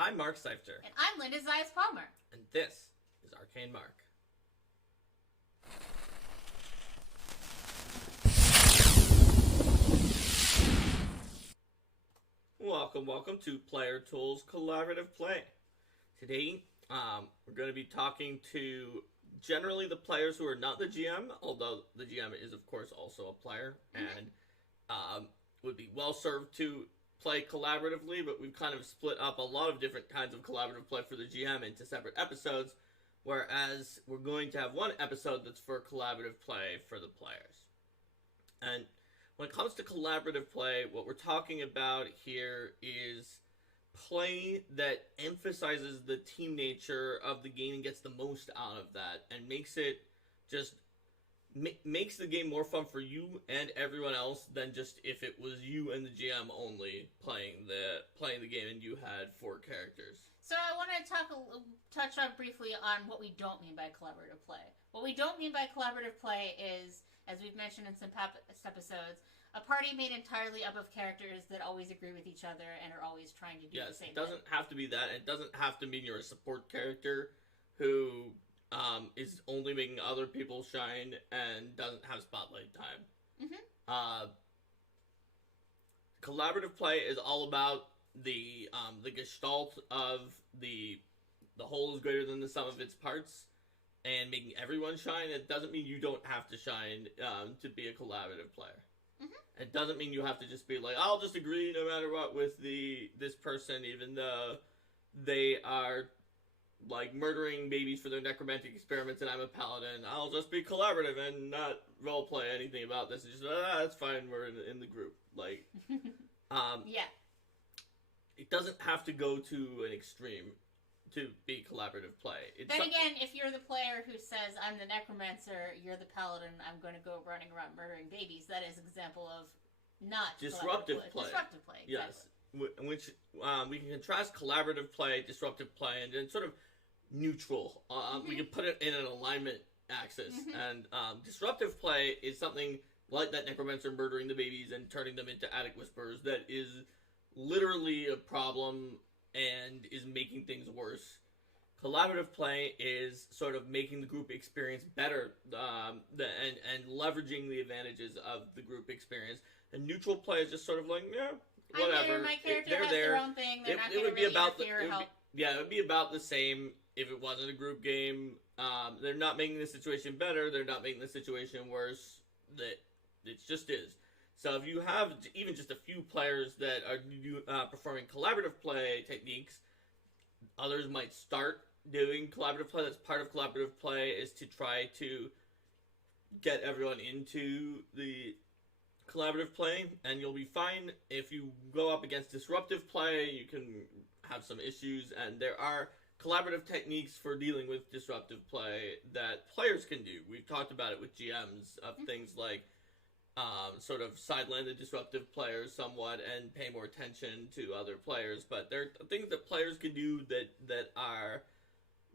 I'm Mark Seifter. And I'm Linda Zayas Palmer. And this is Arcane Mark. Welcome to Player Tools Collaborative Play. Today, we're going to be talking to generally the players who are not the GM, although the GM is, of course, also a player, and would be well served to play collaboratively, but we've kind of split up a lot of different kinds of collaborative play for the GM into separate episodes, whereas we're going to have one episode that's for collaborative play for the players. And when it comes to collaborative play, what we're talking about here is play that emphasizes the team nature of the game and gets the most out of that, and makes it just makes the game more fun for you and everyone else than just if it was you and the GM only playing the game and you had 4 characters. So I want to touch on briefly on what we don't mean by collaborative play. What we don't mean by collaborative play is, as we've mentioned in some episodes, a party made entirely up of characters that always agree with each other and are always trying to do the same thing. It doesn't have to be that. It doesn't have to mean you're a support character who is only making other people shine and doesn't have spotlight time. Mm-hmm. Collaborative play is all about the gestalt of the whole is greater than the sum of its parts, and making everyone shine. It doesn't mean you don't have to shine to be a collaborative player. Mm-hmm. It doesn't mean you have to just be like, I'll just agree no matter what with this person, even though they are like murdering babies for their necromantic experiments and I'm a paladin. I'll just be collaborative and not roleplay anything about this. It's just, that's fine, we're in the group. Like, yeah. It doesn't have to go to an extreme to be collaborative play. Then again, if you're the player who says, I'm the necromancer, you're the paladin, I'm going to go running around murdering babies, that is an example of not disruptive play. Disruptive play, exactly. Yes. Which we can contrast collaborative play, disruptive play, and then sort of neutral. We can put it in an alignment axis. And disruptive play is something like that necromancer murdering the babies and turning them into attic whisperers that is literally a problem and is making things worse. Collaborative play is sort of making the group experience better and leveraging the advantages of the group experience. And neutral play is just sort of like, yeah, whatever. My character has their own thing. They're not going to really interfere or help. Yeah, it would be about the same if it wasn't a group game. They're not making the situation better. They're not making the situation worse. That it just is. So if you have even just a few players that are performing collaborative play techniques, others might start doing collaborative play. That's part of collaborative play, is to try to get everyone into the collaborative play, and you'll be fine. If you go up against disruptive play, you can have some issues, and there are collaborative techniques for dealing with disruptive play that players can do. We've talked about it with GMs of things like sort of sideline the disruptive players somewhat and pay more attention to other players, but there are things that players can do that are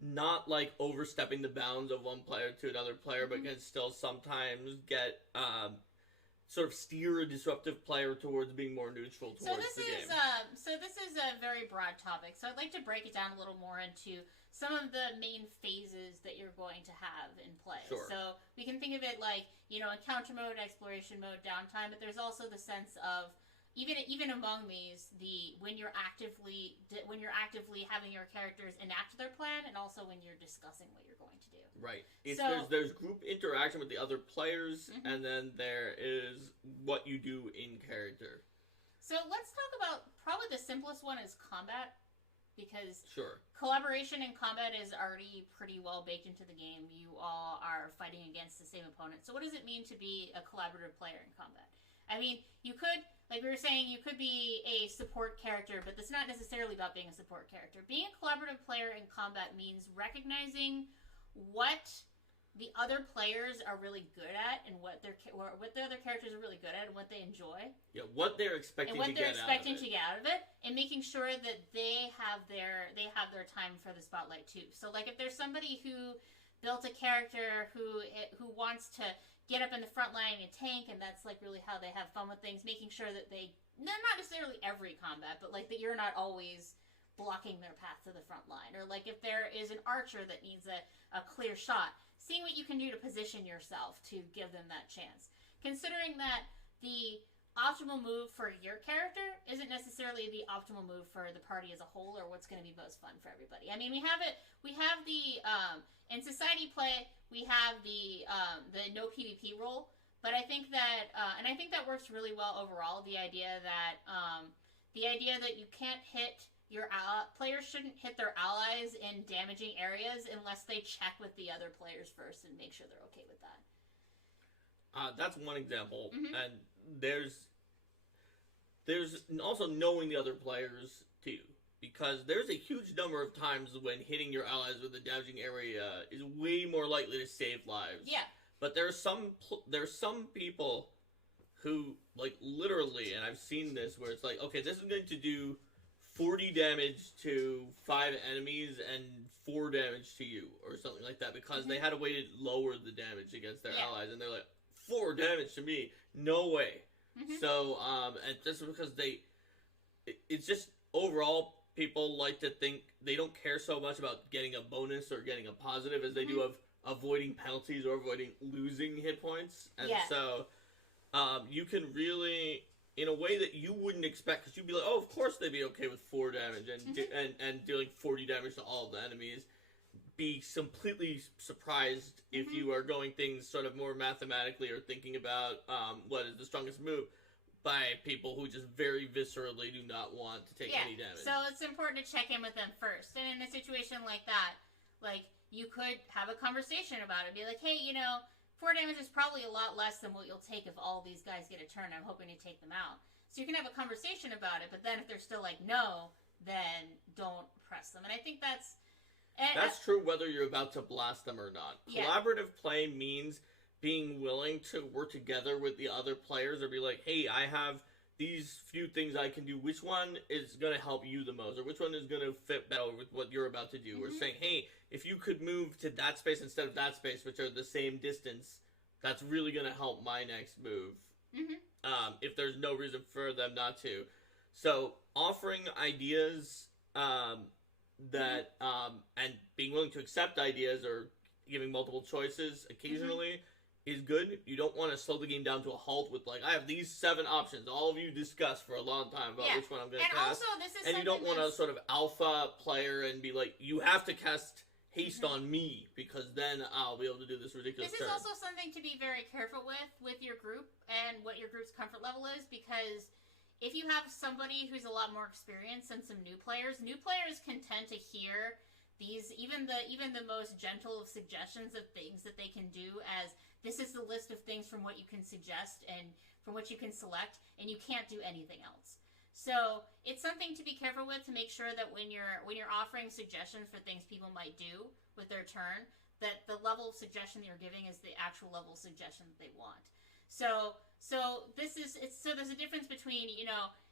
not like overstepping the bounds of one player to another player, but can still sometimes get sort of steer a disruptive player towards being more neutral towards the game. So this is a very broad topic. So I'd like to break it down a little more into some of the main phases that you're going to have in play. Sure. So we can think of it like, encounter mode, exploration mode, downtime, but there's also the sense of even among these, when you're actively having your characters enact their plan, and also when you're discussing what you're going to do. Right. There's group interaction with the other players, and then there is what you do in character. So let's talk about probably the simplest one is combat, because sure, collaboration in combat is already pretty well baked into the game. You all are fighting against the same opponent. So what does it mean to be a collaborative player in combat? I mean, you could, like we were saying, you could be a support character, but that's not necessarily about being a support character. Being a collaborative player in combat means recognizing what the other players are really good at, and what the other characters are really good at, and what they enjoy. Yeah, what they're expecting to get out of it, and making sure that they have their time for the spotlight too. So, like, if there's somebody who built a character who wants to get up in the front line and tank, and that's like really how they have fun with things, making sure that not necessarily every combat, but like that you're not always blocking their path to the front line, or like if there is an archer that needs a clear shot, seeing what you can do to position yourself to give them that chance. Considering that the optimal move for your character isn't necessarily the optimal move for the party as a whole, or what's going to be most fun for everybody. I mean, we have the in society play, we have the no PvP rule, but I think that and I think that works really well overall. The idea that you can't hit your players shouldn't hit their allies in damaging areas unless they check with the other players first and make sure they're okay with that. That's one example, and there's also knowing the other players too, because there's a huge number of times when hitting your allies with a damaging area is way more likely to save lives. Yeah. But there's some people who, like, literally, and I've seen this, where it's like, okay, this is going to do 40 damage to 5 enemies and 4 damage to you, or something like that, because they had a way to lower the damage against their allies, and they're like, 4 damage to me? No way. So, and just because it's just, overall, people like to think they don't care so much about getting a bonus or getting a positive as they do of avoiding penalties or avoiding losing hit points. And so, you can really, in a way that you wouldn't expect, because you'd be like, oh, of course they'd be okay with 4 damage and dealing 40 damage to all of the enemies, be completely surprised if you are going things sort of more mathematically or thinking about what is the strongest move by people who just very viscerally do not want to take any damage. So it's important to check in with them first. And in a situation like that, like, you could have a conversation about it. Be like, hey, 4 damage is probably a lot less than what you'll take if all these guys get a turn. I'm hoping to take them out. So you can have a conversation about it, but then if they're still like, no, then don't press them. And I think that's true whether you're about to blast them or not. Collaborative play means being willing to work together with the other players, or be like, hey, I have these few things I can do. Which one is going to help you the most? Or which one is going to fit better with what you're about to do? Or saying, hey, if you could move to that space instead of that space, which are the same distance, that's really going to help my next move. If there's no reason for them not to. So offering ideas that and being willing to accept ideas or giving multiple choices occasionally is good. You don't want to slow the game down to a halt with, like, I have these 7 options. All of you discuss for a long time about which one I'm going to cast. Also, this is and you don't want to sort of alpha player and be like, you have to cast haste on me because then I'll be able to do this ridiculous This is also something to be very careful with your group and what your group's comfort level is, because if you have somebody who's a lot more experienced than some new players can tend to hear these, even the most gentle of suggestions of things that they can do as, this is the list of things from what you can suggest and from what you can select, and you can't do anything else. So it's something to be careful with, to make sure that when you're offering suggestions for things people might do with their turn, that the level of suggestion that you're giving is the actual level of suggestion that they want. So there's a difference between,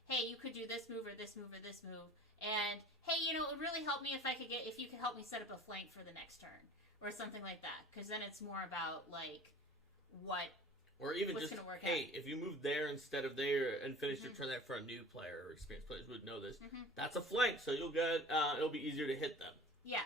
hey, you could do this move or this move or this move, and hey, it would really help me if you could help me set up a flank for the next turn or something like that, because then it's more about like or even just, hey, if you move there instead of there and finish your turn there, for a new player or experienced players would know this. That's a flank, so you'll get it'll be easier to hit them. Yeah,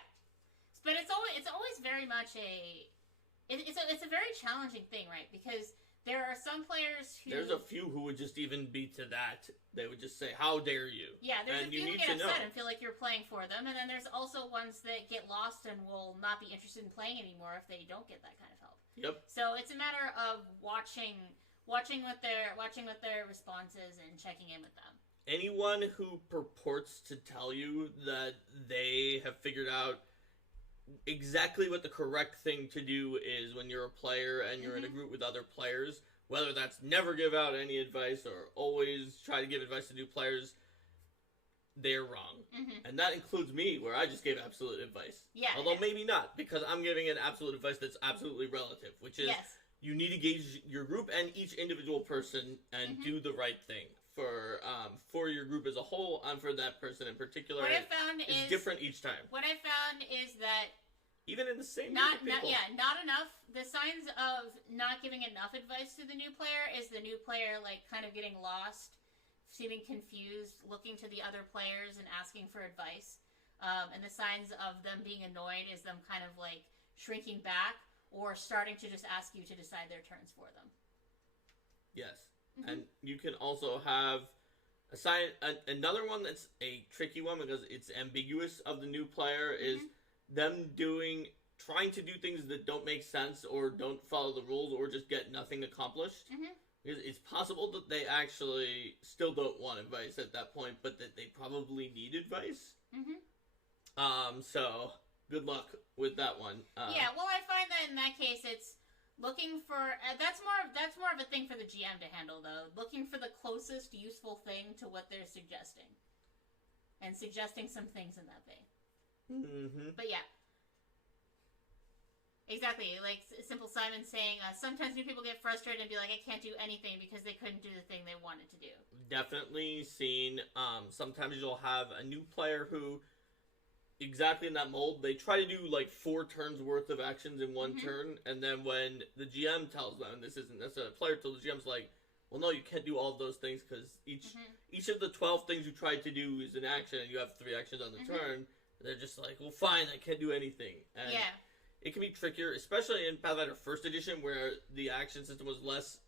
but it's always very much it's a very challenging thing, right? Because there are some players who... There's a few who would just even be to that. They would just say, how dare you? Yeah, there's a few who get upset and feel like you're playing for them. And then there's also ones that get lost and will not be interested in playing anymore if they don't get that kind of help. Yep. So it's a matter of watching what their response is and checking in with them. Anyone who purports to tell you that they have figured out exactly what the correct thing to do is when you're a player and you're in a group with other players, whether that's never give out any advice or always try to give advice to new players, they're wrong. And that includes me, where I just gave absolute advice. Although maybe not, because I'm giving an absolute advice that's absolutely relative, which is you need to gauge your group and each individual person and do the right thing for your group as a whole and for that person in particular. What I found is different each time. What I found is that even in the same not enough. The signs of not giving enough advice to the new player is the new player like kind of getting lost, seeming confused, looking to the other players and asking for advice. And the signs of them being annoyed is them kind of like shrinking back or starting to just ask you to decide their turns for them. Yes. Mm-hmm. And you can also have another one that's a tricky one because it's ambiguous of the new player is them trying to do things that don't make sense or don't follow the rules or just get nothing accomplished. Because it's possible that they actually still don't want advice at that point, but that they probably need advice. So good luck with that one. Yeah, well, I find that in that case, it's looking for that's more of a thing for the GM to handle, though. Looking for the closest useful thing to what they're suggesting, and suggesting some things in that vein. But yeah. Exactly, like Simple Simon saying, sometimes new people get frustrated and be like, I can't do anything because they couldn't do the thing they wanted to do. Definitely seen, sometimes you'll have a new player who, exactly in that mold, they try to do like 4 turns worth of actions in one turn, and then when the GM tells them, and this isn't necessarily a player, till the GM's like, well, no, you can't do all of those things because each of the 12 things you tried to do is an action, and you have 3 actions on the turn, and they're just like, well, fine, I can't do anything. And it can be trickier, especially in Pathfinder First Edition, where the action system was less,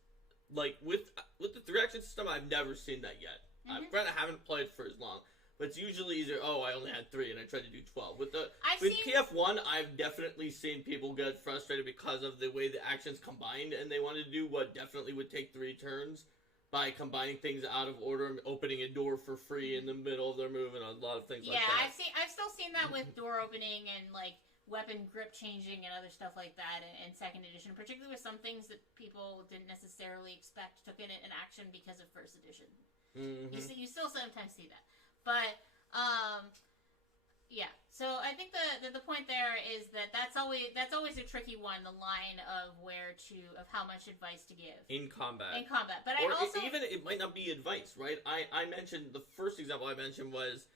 like, with the 3 action system, I've never seen that yet. I haven't played for as long, but it's usually easier, I only had 3, and I tried to do 12. With PF1, I've definitely seen people get frustrated because of the way the actions combined, and they wanted to do what definitely would take 3 turns by combining things out of order and opening a door for free in the middle of their move, and a lot of things like that. Yeah, I've still seen that with door opening and, like, weapon grip changing and other stuff like that in 2nd edition, particularly with some things that people didn't necessarily expect took in an action because of 1st edition. You still sometimes see that. But, yeah. So I think the point there is that's always a tricky one, the line of how much advice to give. In combat. But it might not be advice, right? I mentioned, the first example I mentioned was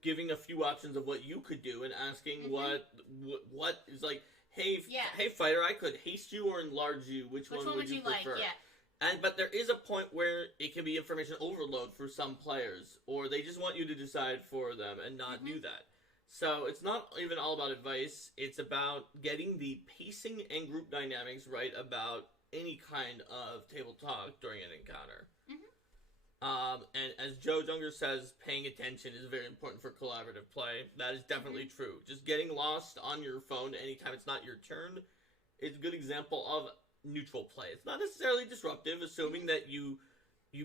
giving a few options of what you could do and asking what is like, hey fighter, I could haste you or enlarge you. Which one would you prefer? Like? Yeah. But there is a point where it can be information overload for some players, or they just want you to decide for them and not do that. So it's not even all about advice. It's about getting the pacing and group dynamics right about any kind of table talk during an encounter. And as Joe Junger says, paying attention is very important for collaborative play. That is definitely true. Just getting lost on your phone anytime it's not your turn is a good example of neutral play. It's not necessarily disruptive, assuming that you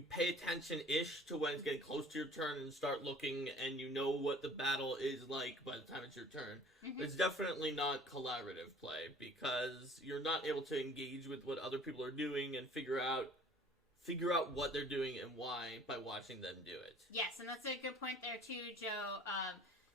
pay attention-ish to when it's getting close to your turn and start looking and you know what the battle is like by the time it's your turn. But it's definitely not collaborative play because you're not able to engage with what other people are doing and figure out what they're doing and why by watching them do it. Yes, and that's a good point there too, Joe.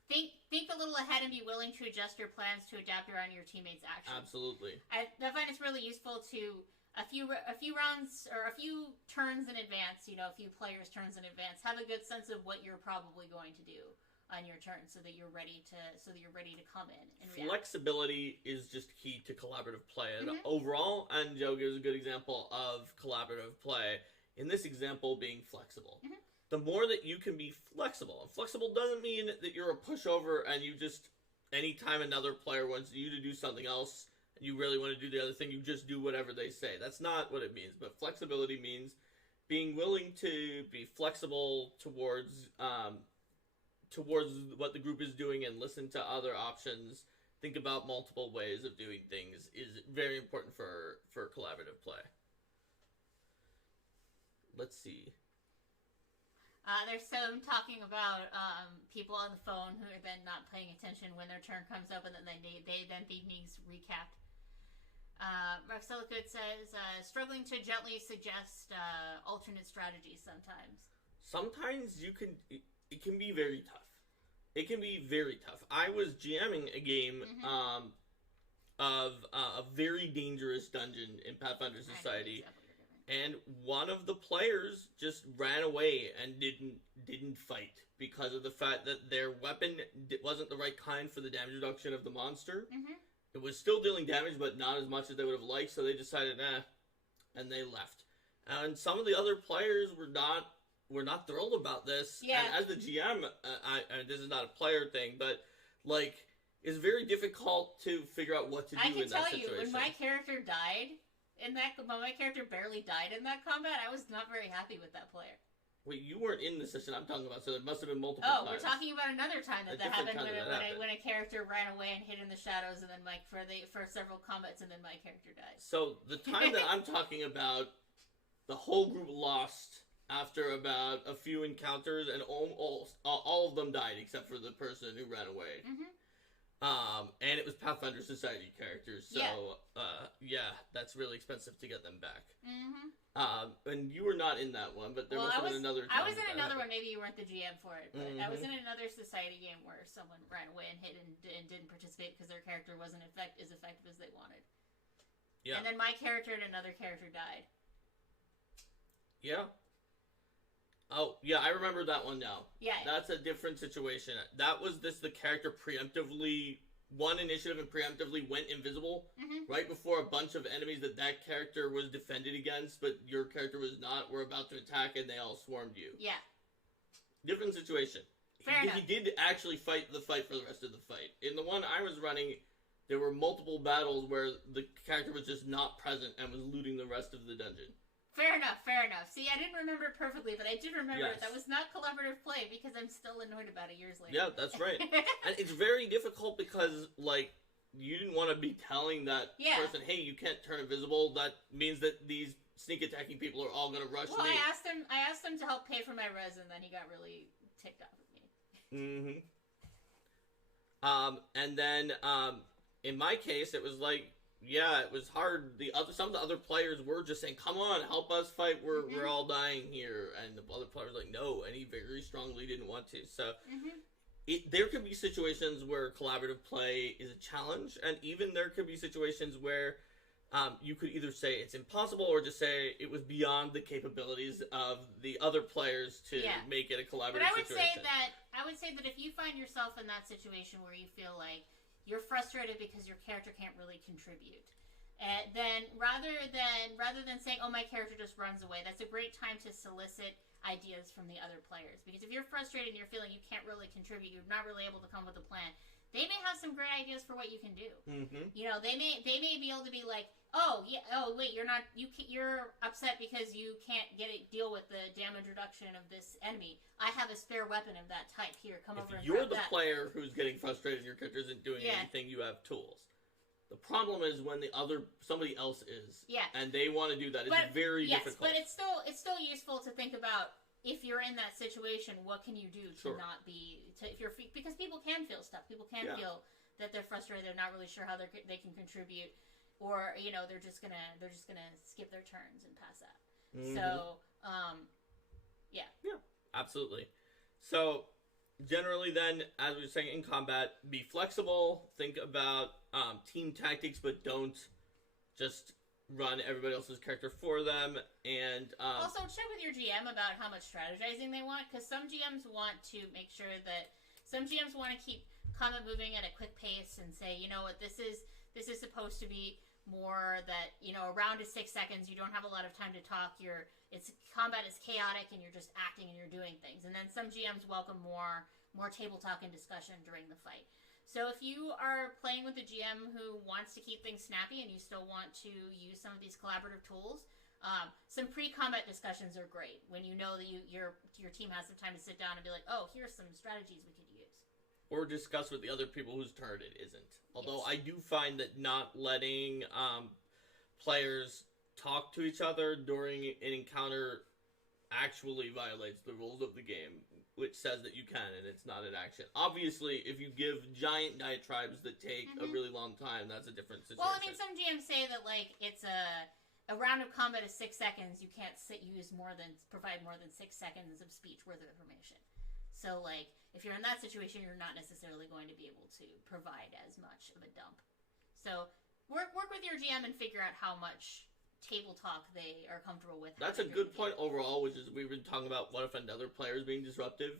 Think a little ahead and be willing to adjust your plans to adapt around your teammates' actions. Absolutely. I find it's really useful to a few rounds or a few turns in advance, a few players' turns in advance, have a good sense of what you're probably going to do on your turn, so that you're ready to come in and react. Flexibility is just key to collaborative play overall, and Joe gives a good example of collaborative play. In this example, being flexible. The more that you can be flexible, and flexible doesn't mean that you're a pushover and you just, anytime another player wants you to do something else and you really want to do the other thing, you just do whatever they say. That's not what it means. But flexibility means being willing to be flexible towards what the group is doing and listen to other options, think about multiple ways of doing things is very important for collaborative play. Let's see. There's some talking about people on the phone who are then not paying attention when their turn comes up, and then they think needs recapped. Marcella Good says, struggling to gently suggest alternate strategies sometimes. Sometimes it can be very tough. It can be very tough. I was GMing a game of a very dangerous dungeon in Pathfinder Society, and one of the players just ran away and didn't fight because of the fact that their weapon wasn't the right kind for the damage reduction of the monster. It was still dealing damage, but not as much as they would have liked, so they decided, and they left. And some of the other players were not we're not thrilled about this. Yeah. And as the GM, this is not a player thing, but like, it's very difficult to figure out what to do in that situation. I can tell you, when my character died when my character barely died in that combat, I was not very happy with that player. Wait, you weren't in the session I'm talking about, so it must have been multiple times. times. We're talking about another time that happened when a character ran away and hid in the shadows, and then for several combats, and then my character died. So the time that I'm talking about, the whole group lost after about a few encounters, and all of them died except for the person who ran away. Mm-hmm. And it was Pathfinder Society characters, so yeah, that's really expensive to get them back. Mm-hmm. And you were not in that one, but there must have been another time. I was in another one. Maybe you weren't the GM for it, but I was in another Society game where someone ran away and hid and didn't participate because their character wasn't as effective as they wanted. Yeah. And then my character and another character died. Yeah. Oh, yeah, I remember that one now. Yeah. That's a different situation. That was the character preemptively won initiative and preemptively went invisible right before a bunch of enemies that character was defended against, but your character was not, were about to attack, and they all swarmed you. Yeah. Different situation. Fair enough. He did actually fight the fight for the rest of the fight. In the one I was running, there were multiple battles where the character was just not present and was looting the rest of the dungeon. Fair enough. See, I didn't remember it perfectly, but I did remember it. That was not collaborative play because I'm still annoyed about it years later. Yeah, that's right. And it's very difficult because, like, you didn't want to be telling that person, hey, you can't turn invisible. That means that these sneak attacking people are all going to rush me. I asked him to help pay for my res, and then he got really ticked off at me. Mm-hmm. And then, in my case, it was like, yeah, it was hard. Some of the other players were just saying, "Come on, help us fight. We're all dying here." And the other players were like, "No," and he very strongly didn't want to. So, there could be situations where collaborative play is a challenge, and even there could be situations where you could either say it's impossible or just say it was beyond the capabilities of the other players to make it a collaborative situation. I would say that if you find yourself in that situation where you feel like you're frustrated because your character can't really contribute, then rather than saying, "Oh, my character just runs away," that's a great time to solicit ideas from the other players. Because if you're frustrated and you're feeling you can't really contribute, you're not really able to come up with a plan, they may have some great ideas for what you can do. Mm-hmm. You know, they may be able to be like, "Oh yeah, oh wait, you're upset because you can't deal with the damage reduction of this enemy. I have a spare weapon of that type. Here, come over and you're the that." player who's getting frustrated and your character isn't doing anything, you have tools. The problem is when somebody else is, and they want to do that. It's very difficult. But it's still useful to think about, if you're in that situation, what can you do to not be because people can feel stuff. People can feel that they're frustrated. They're not really sure how they can contribute, or they're just gonna skip their turns and pass out. Mm-hmm. So, yeah, absolutely. So, generally, then, as we were saying in combat, be flexible. Think about team tactics, but don't just run everybody else's character for them. And also check with your GM about how much strategizing they want, because some GMs want to make sure that want to keep combat moving at a quick pace and say, you know what, this is supposed to be more that, a round is 6 seconds, you don't have a lot of time to talk, combat is chaotic and you're just acting and you're doing things. And then some GMs welcome more table talk and discussion during the fight. So if you are playing with a GM who wants to keep things snappy and you still want to use some of these collaborative tools, some pre-combat discussions are great when you know that your team has some time to sit down and be like, "Oh, here's some strategies we could use." Or discuss with the other people whose turn it isn't. Although I do find that not letting players talk to each other during an encounter actually violates the rules of the game, which says that you can, and it's not an action. Obviously, if you give giant diatribes that take a really long time, that's a different situation. Well, I mean, some GMs say that, like, it's a round of combat is 6 seconds. You can't provide more than 6 seconds of speech worth of information. So, like, if you're in that situation, you're not necessarily going to be able to provide as much of a dump. So, work with your GM and figure out how much table talk they are comfortable with. That's a good point overall, which is we've been talking about what if another player is being disruptive.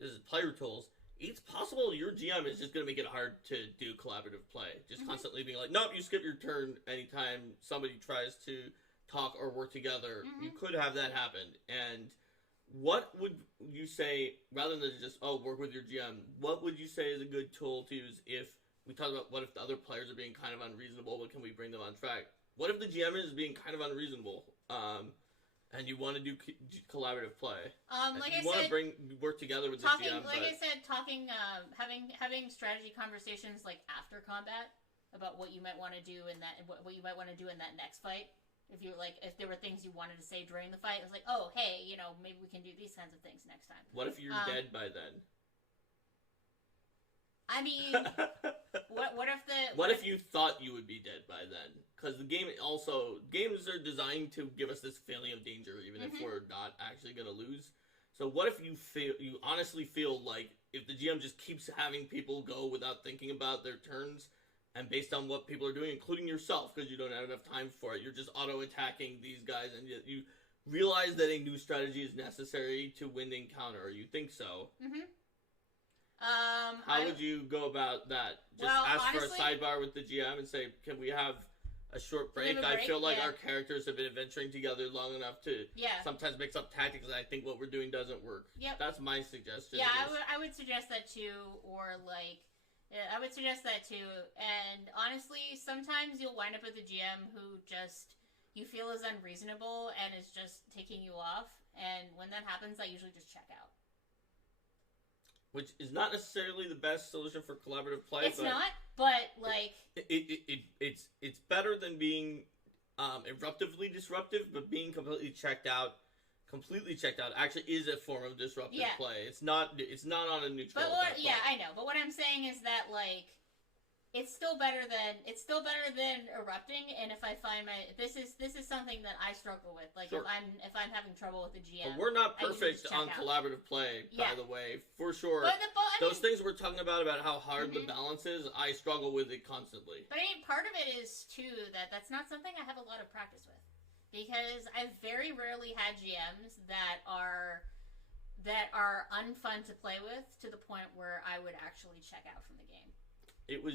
This is player tools. It's possible your GM is just going to make it hard to do collaborative play. Just constantly being like, nope, you skip your turn anytime somebody tries to talk or work together. You could have that happen. And what would you say, rather than just, work with your GM, what would you say is a good tool to use if we talk about what if the other players are being kind of unreasonable, but can we bring them on track? What if the GM is being kind of unreasonable, and you want to do collaborative play? Like you I said, work together with talking, the GM. Like I said, having strategy conversations like after combat about what you might want to do in that, what you might want to do in that next fight. If there were things you wanted to say during the fight, it was like, oh, hey, maybe we can do these kinds of things next time. What if you're dead by then? I mean, what if you thought you would be dead by then? Because games are designed to give us this feeling of danger, even if we're not actually going to lose. So what if you honestly feel like if the GM just keeps having people go without thinking about their turns, and based on what people are doing, including yourself, because you don't have enough time for it, you're just auto-attacking these guys, and you realize that a new strategy is necessary to win the encounter, or you think so. How would you go about that? Just ask for a sidebar with the GM and say, can we have a short break? I feel like our characters have been adventuring together long enough to sometimes mix up tactics, and I think what we're doing doesn't work. Yep. That's my suggestion. Yeah, I would suggest that too, or I would suggest that too. And honestly, sometimes you'll wind up with a GM who just you feel is unreasonable and is just taking you off. And when that happens, I usually just check out. Which is not necessarily the best solution for collaborative play. It's not, but like it's better than being eruptively disruptive, but being completely checked out actually is a form of disruptive play. It's not on a neutral. But I know. But what I'm saying is that like it's still better than erupting. And if I find this is something that I struggle with. Like if I'm having trouble with the GM, but we're not perfect on collaborative play, by the way, for sure. Those things we're talking about how hard the balance is, I struggle with it constantly. But I mean, part of it is too that's not something I have a lot of practice with. Because I've very rarely had GMs that are unfun to play with to the point where I would actually check out from the game. It was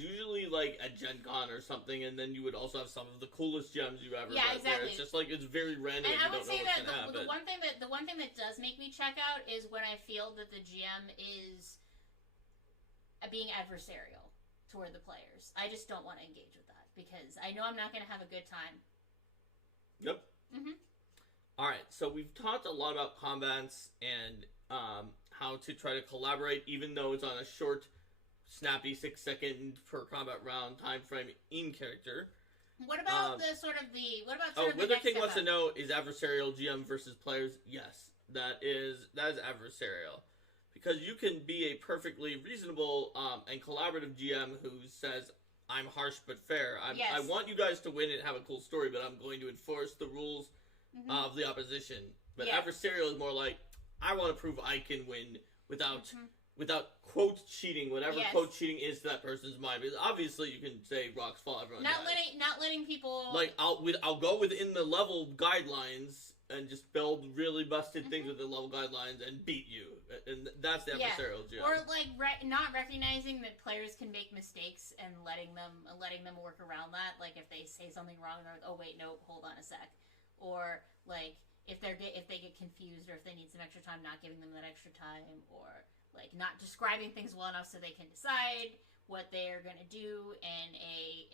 usually like a Gen Con or something, and then you would also have some of the coolest gems you ever met there. It's just like it's very random. And I would say that the one thing that does make me check out is when I feel that the GM is being adversarial toward the players. I just don't want to engage with that because I know I'm not going to have a good time. Yep. Alright, so we've talked a lot about combats and how to try to collaborate, even though it's on a short, snappy 6-second per combat round time frame in character. What about Wither King wants to know, is adversarial GM versus players? Yes, that is adversarial. Because you can be a perfectly reasonable and collaborative GM who says, I'm harsh but fair. I want you guys to win and have a cool story, but I'm going to enforce the rules of the opposition. But adversarial is more like, I want to prove I can win without quote cheating, whatever quote cheating is to that person's mind. Because obviously you can say rocks fall, everyone dies. Not letting people like I'll go within the level guidelines and just build really busted things with the level guidelines and beat you, and that's the adversarial GM. Or like not recognizing that players can make mistakes and letting them work around that. Like if they say something wrong, they're like, oh wait, no, hold on a sec. Or like if they get confused or if they need some extra time, not giving them that extra time, or like not describing things well enough so they can decide what they are going to do in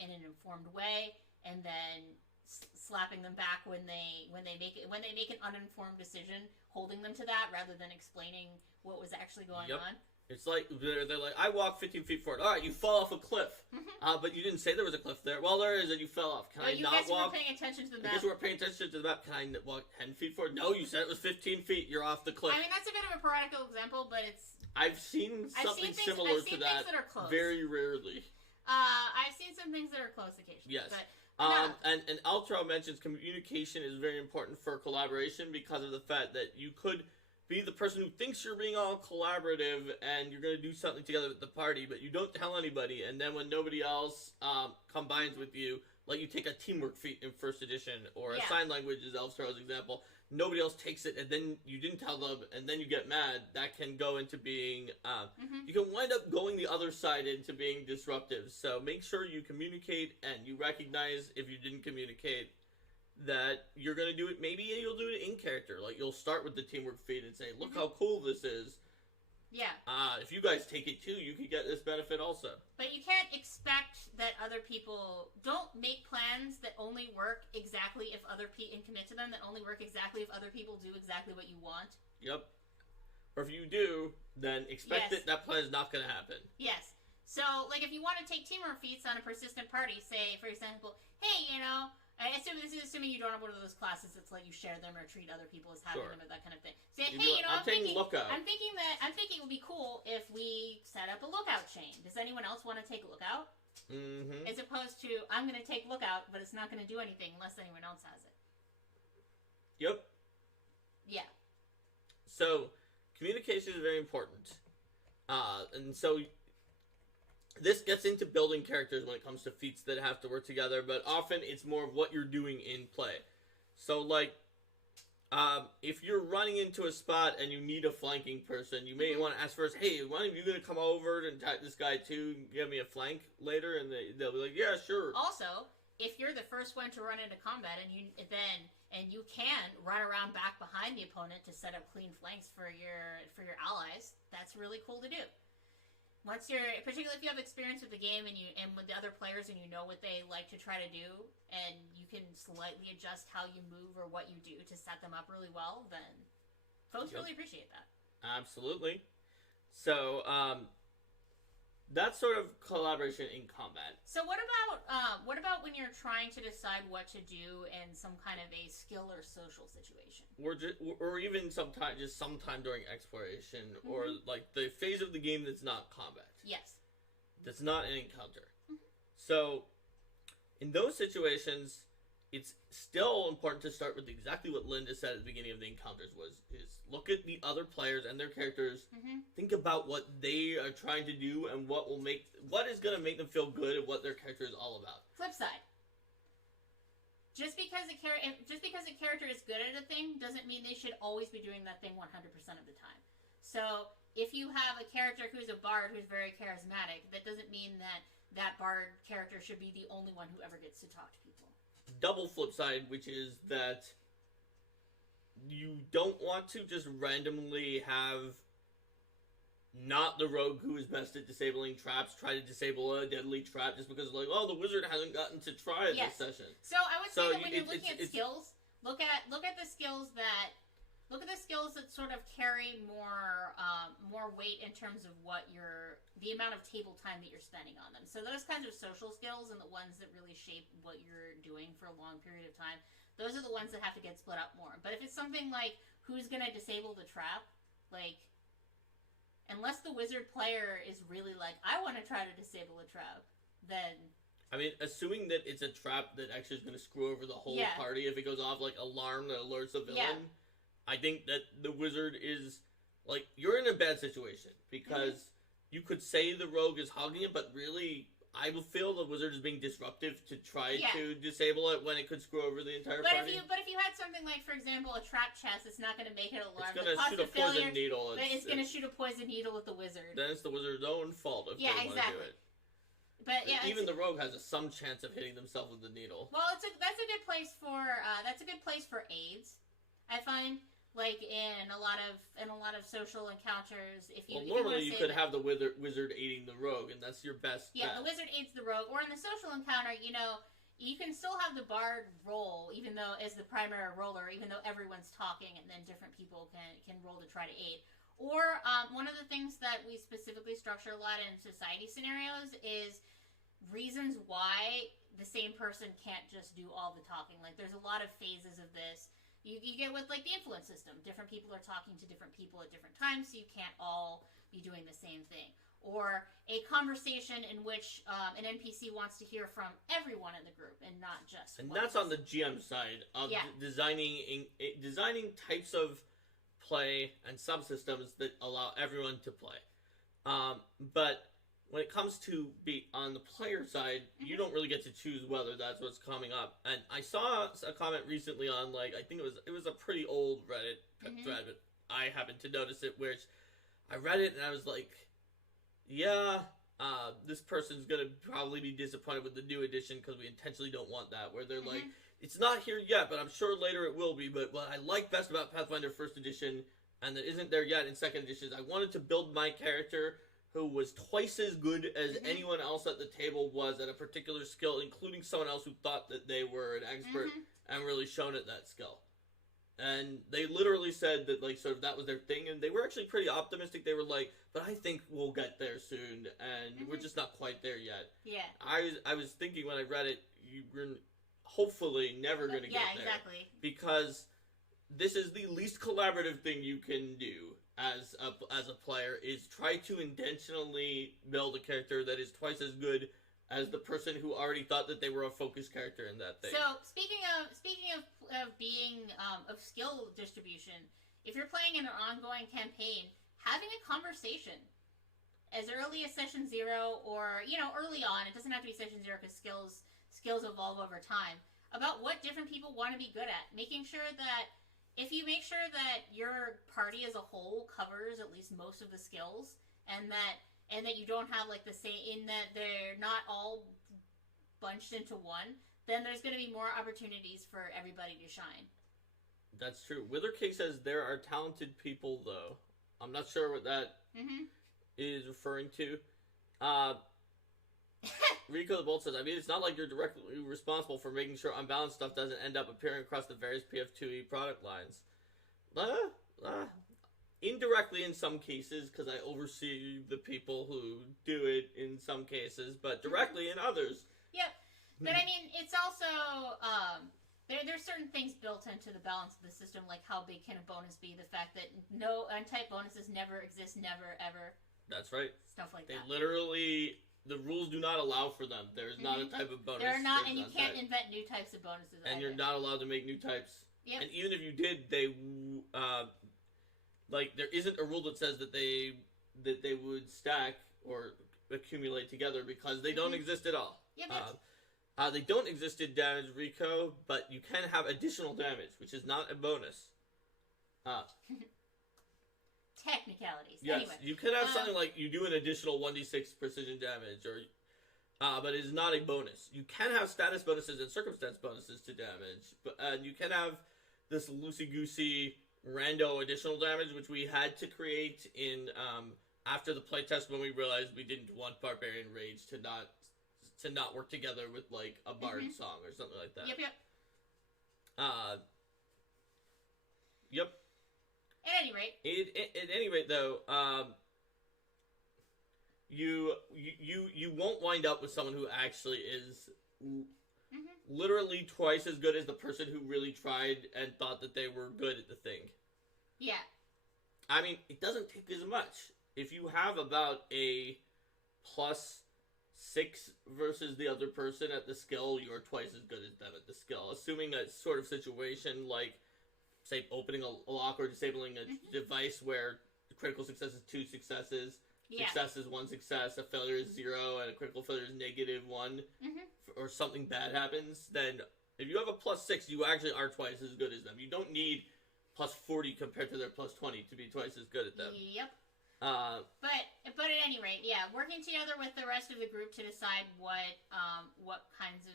an informed way, and then slapping them back when they make an uninformed decision, holding them to that rather than explaining what was actually going on. It's like they're like, I walk 15 feet forward. All right, you fall off a cliff, but you didn't say there was a cliff there. Well, there is, and you fell off. Can I not walk? You paying attention to the map. I guess we're paying attention to the map. Can I walk 10 feet forward? No, you said it was 15 feet. You're off the cliff. I mean, that's a bit of a paradical example, but it's. I've seen something similar to that very rarely. I've seen some things that are close occasionally. Yes. And Altro mentions communication is very important for collaboration because of the fact that you could be the person who thinks you're being all collaborative and you're going to do something together with the party, but you don't tell anybody, and then when nobody else combines with you, like you take a teamwork feat in first edition, or a sign language is Elfstar's example, nobody else takes it, and then you didn't tell them, and then you get mad, that can go into being, you can wind up going the other side into being disruptive. So make sure you communicate, and you recognize if you didn't communicate, that you're going to do it. Maybe you'll do it in character. Like, you'll start with the teamwork feat and say, look how cool this is. Yeah. If you guys take it too, you could get this benefit also. But you can't expect that other people don't make plans that only work exactly if other people and commit to them that only work exactly if other people do exactly what you want. Yep. Or if you do, then expect that plan is not going to happen. Yes. So, like, if you want to take teamwork feats on a persistent party, say, for example, hey, assuming you don't have one of those classes that's let you share them or treat other people as having them or that kind of thing. Say, hey, I'm thinking lookout. I'm thinking it would be cool if we set up a lookout chain. Does anyone else want to take lookout? Mm-hmm. As opposed to, I'm going to take lookout, but it's not going to do anything unless anyone else has it. Yep. Yeah. So, communication is very important. And so this gets into building characters when it comes to feats that have to work together, but often it's more of what you're doing in play. So, like, if you're running into a spot and you need a flanking person, you may want to ask first, hey, one of you going to come over and attack this guy too and give me a flank later? And they'll be like, yeah, sure. Also, if you're the first one to run into combat and you can run around back behind the opponent to set up clean flanks for your allies, that's really cool to do. Particularly if you have experience with the game and with the other players and you know what they like to try to do, and you can slightly adjust how you move or what you do to set them up really well, then folks really appreciate that. Absolutely. So, that's sort of collaboration in combat. So what about when you're trying to decide what to do in some kind of a skill or social situation? Or even sometime during exploration, or like the phase of the game that's not combat. Yes. That's not an encounter. So, in those situations, it's still important to start with exactly what Linda said at the beginning of the encounters is look at the other players and their characters, think about what they are trying to do and what is going to make them feel good and what their character is all about. Flip side. Just because a character is good at a thing doesn't mean they should always be doing that thing 100% of the time. So, if you have a character who's a bard who's very charismatic, that doesn't mean that bard character should be the only one who ever gets to talk to people. Double flip side, which is that you don't want to just randomly have not the rogue who is best at disabling traps try to disable a deadly trap just because, like, oh, the wizard hasn't gotten to try this session. So I would say that when you're looking at skills, look at the skills that sort of carry more weight in terms of the amount of table time that you're spending on them. So those kinds of social skills and the ones that really shape what you're doing for a long period of time, those are the ones that have to get split up more. But if it's something like who's going to disable the trap, like, unless the wizard player is really like, I want to try to disable a trap, then... I mean, assuming that it's a trap that actually is going to screw over the whole party if it goes off, like, alarm that alerts the villain, I think that the wizard is, like, you're in a bad situation, because you could say the rogue is hogging it, but really, I will feel the wizard is being disruptive to try to disable it when it could screw over the entire party. But if you had something like, for example, a trap chest, it's not going to make it alarm. It's going to shoot a poison needle. It's going to shoot a poison needle at the wizard. Then it's the wizard's own fault if they want to do it. But even the rogue has some chance of hitting themselves with the needle. Well, that's a good place for aids, I find. Like in a lot of social encounters, normally you could have the wizard aiding the rogue, and that's your best. Yeah, the wizard aids the rogue, or in the social encounter, you can still have the bard roll, even though as the primary roller, even though everyone's talking, and then different people can roll to try to aid. Or one of the things that we specifically structure a lot in society scenarios is reasons why the same person can't just do all the talking. Like, there's a lot of phases of this. You get with, like, the influence system. Different people are talking to different people at different times, so you can't all be doing the same thing. Or a conversation in which an NPC wants to hear from everyone in the group and not just one. And that's on the GM side of designing types of play and subsystems that allow everyone to play. But when it comes to be on the player side, you don't really get to choose whether that's what's coming up. And I saw a comment recently on, like, I think it was a pretty old Reddit thread, but I happened to notice it, which I read it and I was like, this person's gonna probably be disappointed with the new edition because we intentionally don't want that. Where they're like, It's not here yet, but I'm sure later it will be. But what I like best about Pathfinder First Edition, and that isn't there yet in Second Edition, is I wanted to build my character who was twice as good as anyone else at the table was at a particular skill, including someone else who thought that they were an expert and really shown at that skill. And they literally said that, like, sort of that was their thing, and they were actually pretty optimistic. They were like, but I think we'll get there soon, and we're just not quite there yet. Yeah. I was thinking when I read it, you're hopefully never going to get there. Yeah, exactly. Because this is the least collaborative thing you can do as a player, is try to intentionally build a character that is twice as good as the person who already thought that they were a focused character in that thing. So speaking of being of skill distribution, if you're playing in an ongoing campaign, having a conversation as early as session 0, or early on, it doesn't have to be session 0 because skills evolve over time, about what different people want to be good at, making sure that if you make sure that your party as a whole covers at least most of the skills, and that you don't have like the same, in that they're not all bunched into one, then there's going to be more opportunities for everybody to shine. That's true. Withercake says there are talented people, though. I'm not sure what that is referring to. Rico the Bolt says, I mean, it's not like you're directly responsible for making sure unbalanced stuff doesn't end up appearing across the various PF2E product lines. Indirectly in some cases, because I oversee the people who do it in some cases, but directly in others. Yep. But I mean, it's also, there's certain things built into the balance of the system, like how big can a bonus be, the fact that no untyped bonuses never exist, never, ever. That's right. Stuff like that. They literally, the rules do not allow for them. There's not a type of bonus. They're not, and you can't invent new types of bonuses and either. You're not allowed to make new types. Yep. And even if you did, they, there isn't a rule that says that they would stack or accumulate together, because they don't exist at all. Yep. They don't exist in Damage Rico, but you can have additional damage, which is not a bonus. Technicalities. Yes, anyway, you can have something like you do an additional 1d6 precision damage, or but it is not a bonus. You can have status bonuses and circumstance bonuses to damage, but you can have this loosey-goosey rando additional damage, which we had to create in after the playtest, when we realized we didn't want Barbarian Rage to not work together with like a bard song or something like that. Yep. Yep. At any rate, though, you won't wind up with someone who actually is literally twice as good as the person who really tried and thought that they were good at the thing. Yeah. I mean, it doesn't take as much. If you have about a +6 versus the other person at the skill, you're twice as good as them at the skill. Assuming a sort of situation like, say, opening a lock or disabling a device where the critical success is 2 successes, success is 1 success, a failure is 0, and a critical failure is -1, or something bad happens, then if you have a +6, you actually are twice as good as them. You don't need +40 compared to their +20 to be twice as good at them. Yep. But at any rate, working together with the rest of the group to decide what kinds of,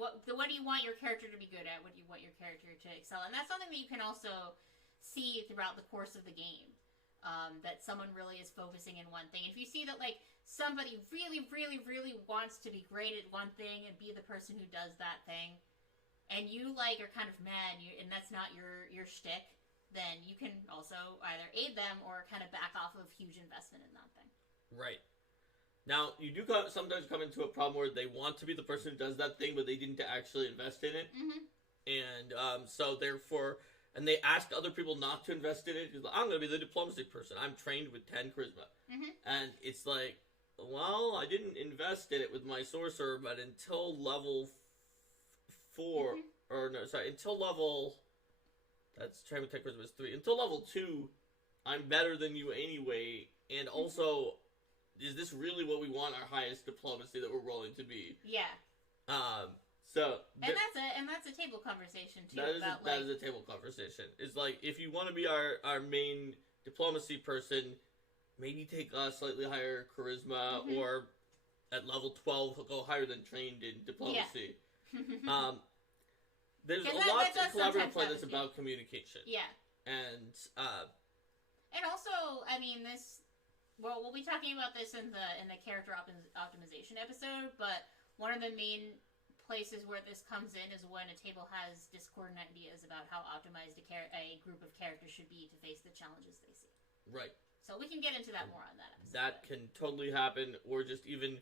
what do you want your character to be good at? What do you want your character to excel? And that's something that you can also see throughout the course of the game. That someone really is focusing in one thing. If you see that like somebody really, really, really wants to be great at one thing and be the person who does that thing, and you like are kind of mad, and that's not your shtick, then you can also either aid them or kind of back off of huge investment in that thing. Right. Now, you do sometimes come into a problem where they want to be the person who does that thing, but they didn't actually invest in it. And so therefore, and they asked other people not to invest in it. Like, I'm going to be the diplomacy person. I'm trained with 10 charisma. And it's like, well, I didn't invest in it with my sorcerer, but until level 4, until level... That's trying with 10 charisma is 3. Until level 2, I'm better than you anyway. And also, is this really what we want our highest diplomacy that we're rolling to be? Yeah. And that's a table conversation too. That is a table conversation. It's like, if you want to be our main diplomacy person, maybe take a slightly higher charisma, or at level 12 go higher than trained in diplomacy. there's a That- lot that does in collaborative sometimes play that's happen, too. about communication. Yeah. And And also, I mean, this. Well, we'll be talking about this in the character optimization episode, but one of the main places where this comes in is when a table has discordant ideas about how optimized a group of characters should be to face the challenges they see. right. So we can get into that more on that episode. That can totally happen, or just even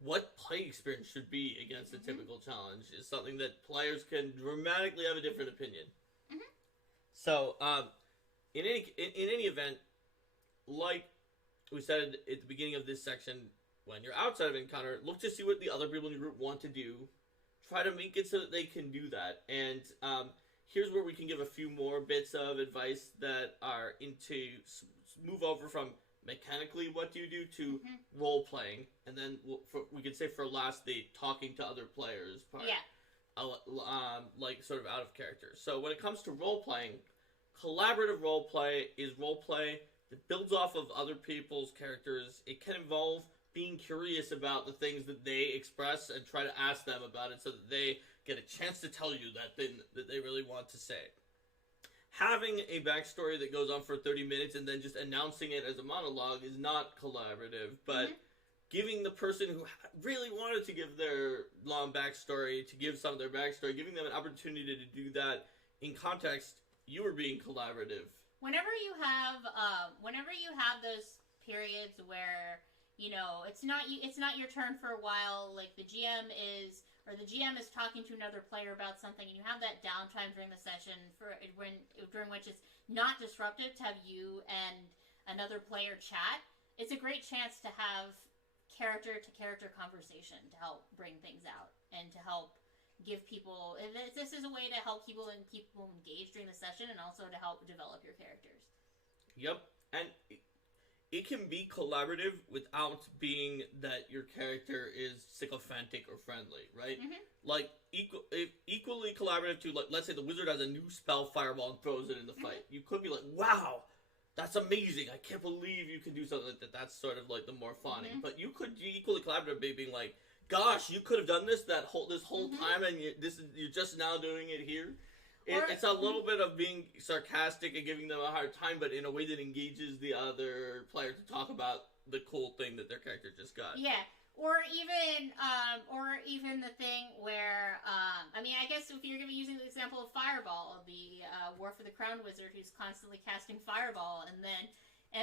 what play experience should be against a typical challenge is something that players can dramatically have a different opinion. So, in any event, like we said at the beginning of this section, when you're outside of an encounter, look to see what the other people in your group want to do. Try to make it so that they can do that. And here's where we can give a few more bits of advice that are into move over from mechanically what do you do to role playing, and then we could say for last the talking to other players part. Yeah. Like sort of out of character. So when it comes to role playing, collaborative role play is role play that builds off of other people's characters. It can involve being curious about the things that they express and try to ask them about it so that they get a chance to tell you that thing that they really want to say. Having a backstory that goes on for 30 minutes and then just announcing it as a monologue is not collaborative, but giving the person who really wanted to give their long backstory to give some of their backstory, giving them an opportunity to do that in context, you are being collaborative. Whenever you have those periods where it's not your turn for a while, like the GM is talking to another player about something, and you have that downtime during the session during which it's not disruptive to have you and another player chat. It's a great chance to have character-to-character conversation to help bring things out and to help give people. This is a way to help people engaged during the session, and also to help develop your characters. Yep, and it can be collaborative without being that your character is sycophantic or friendly, right? Like equally collaborative to, like, let's say the wizard has a new spell, Fireball, and throws it in the fight. You could be like, "Wow, that's amazing! I can't believe you can do something like that." That's sort of like the more funny. But you could be equally collaborative, by being like, "Gosh, you could have done this whole time, and you're just now doing it here." It's a little bit of being sarcastic and giving them a hard time, but in a way that engages the other player to talk about the cool thing that their character just got. Yeah, or even the thing where, I guess if you're using the example of Fireball, the War for the Crown Wizard who's constantly casting Fireball, and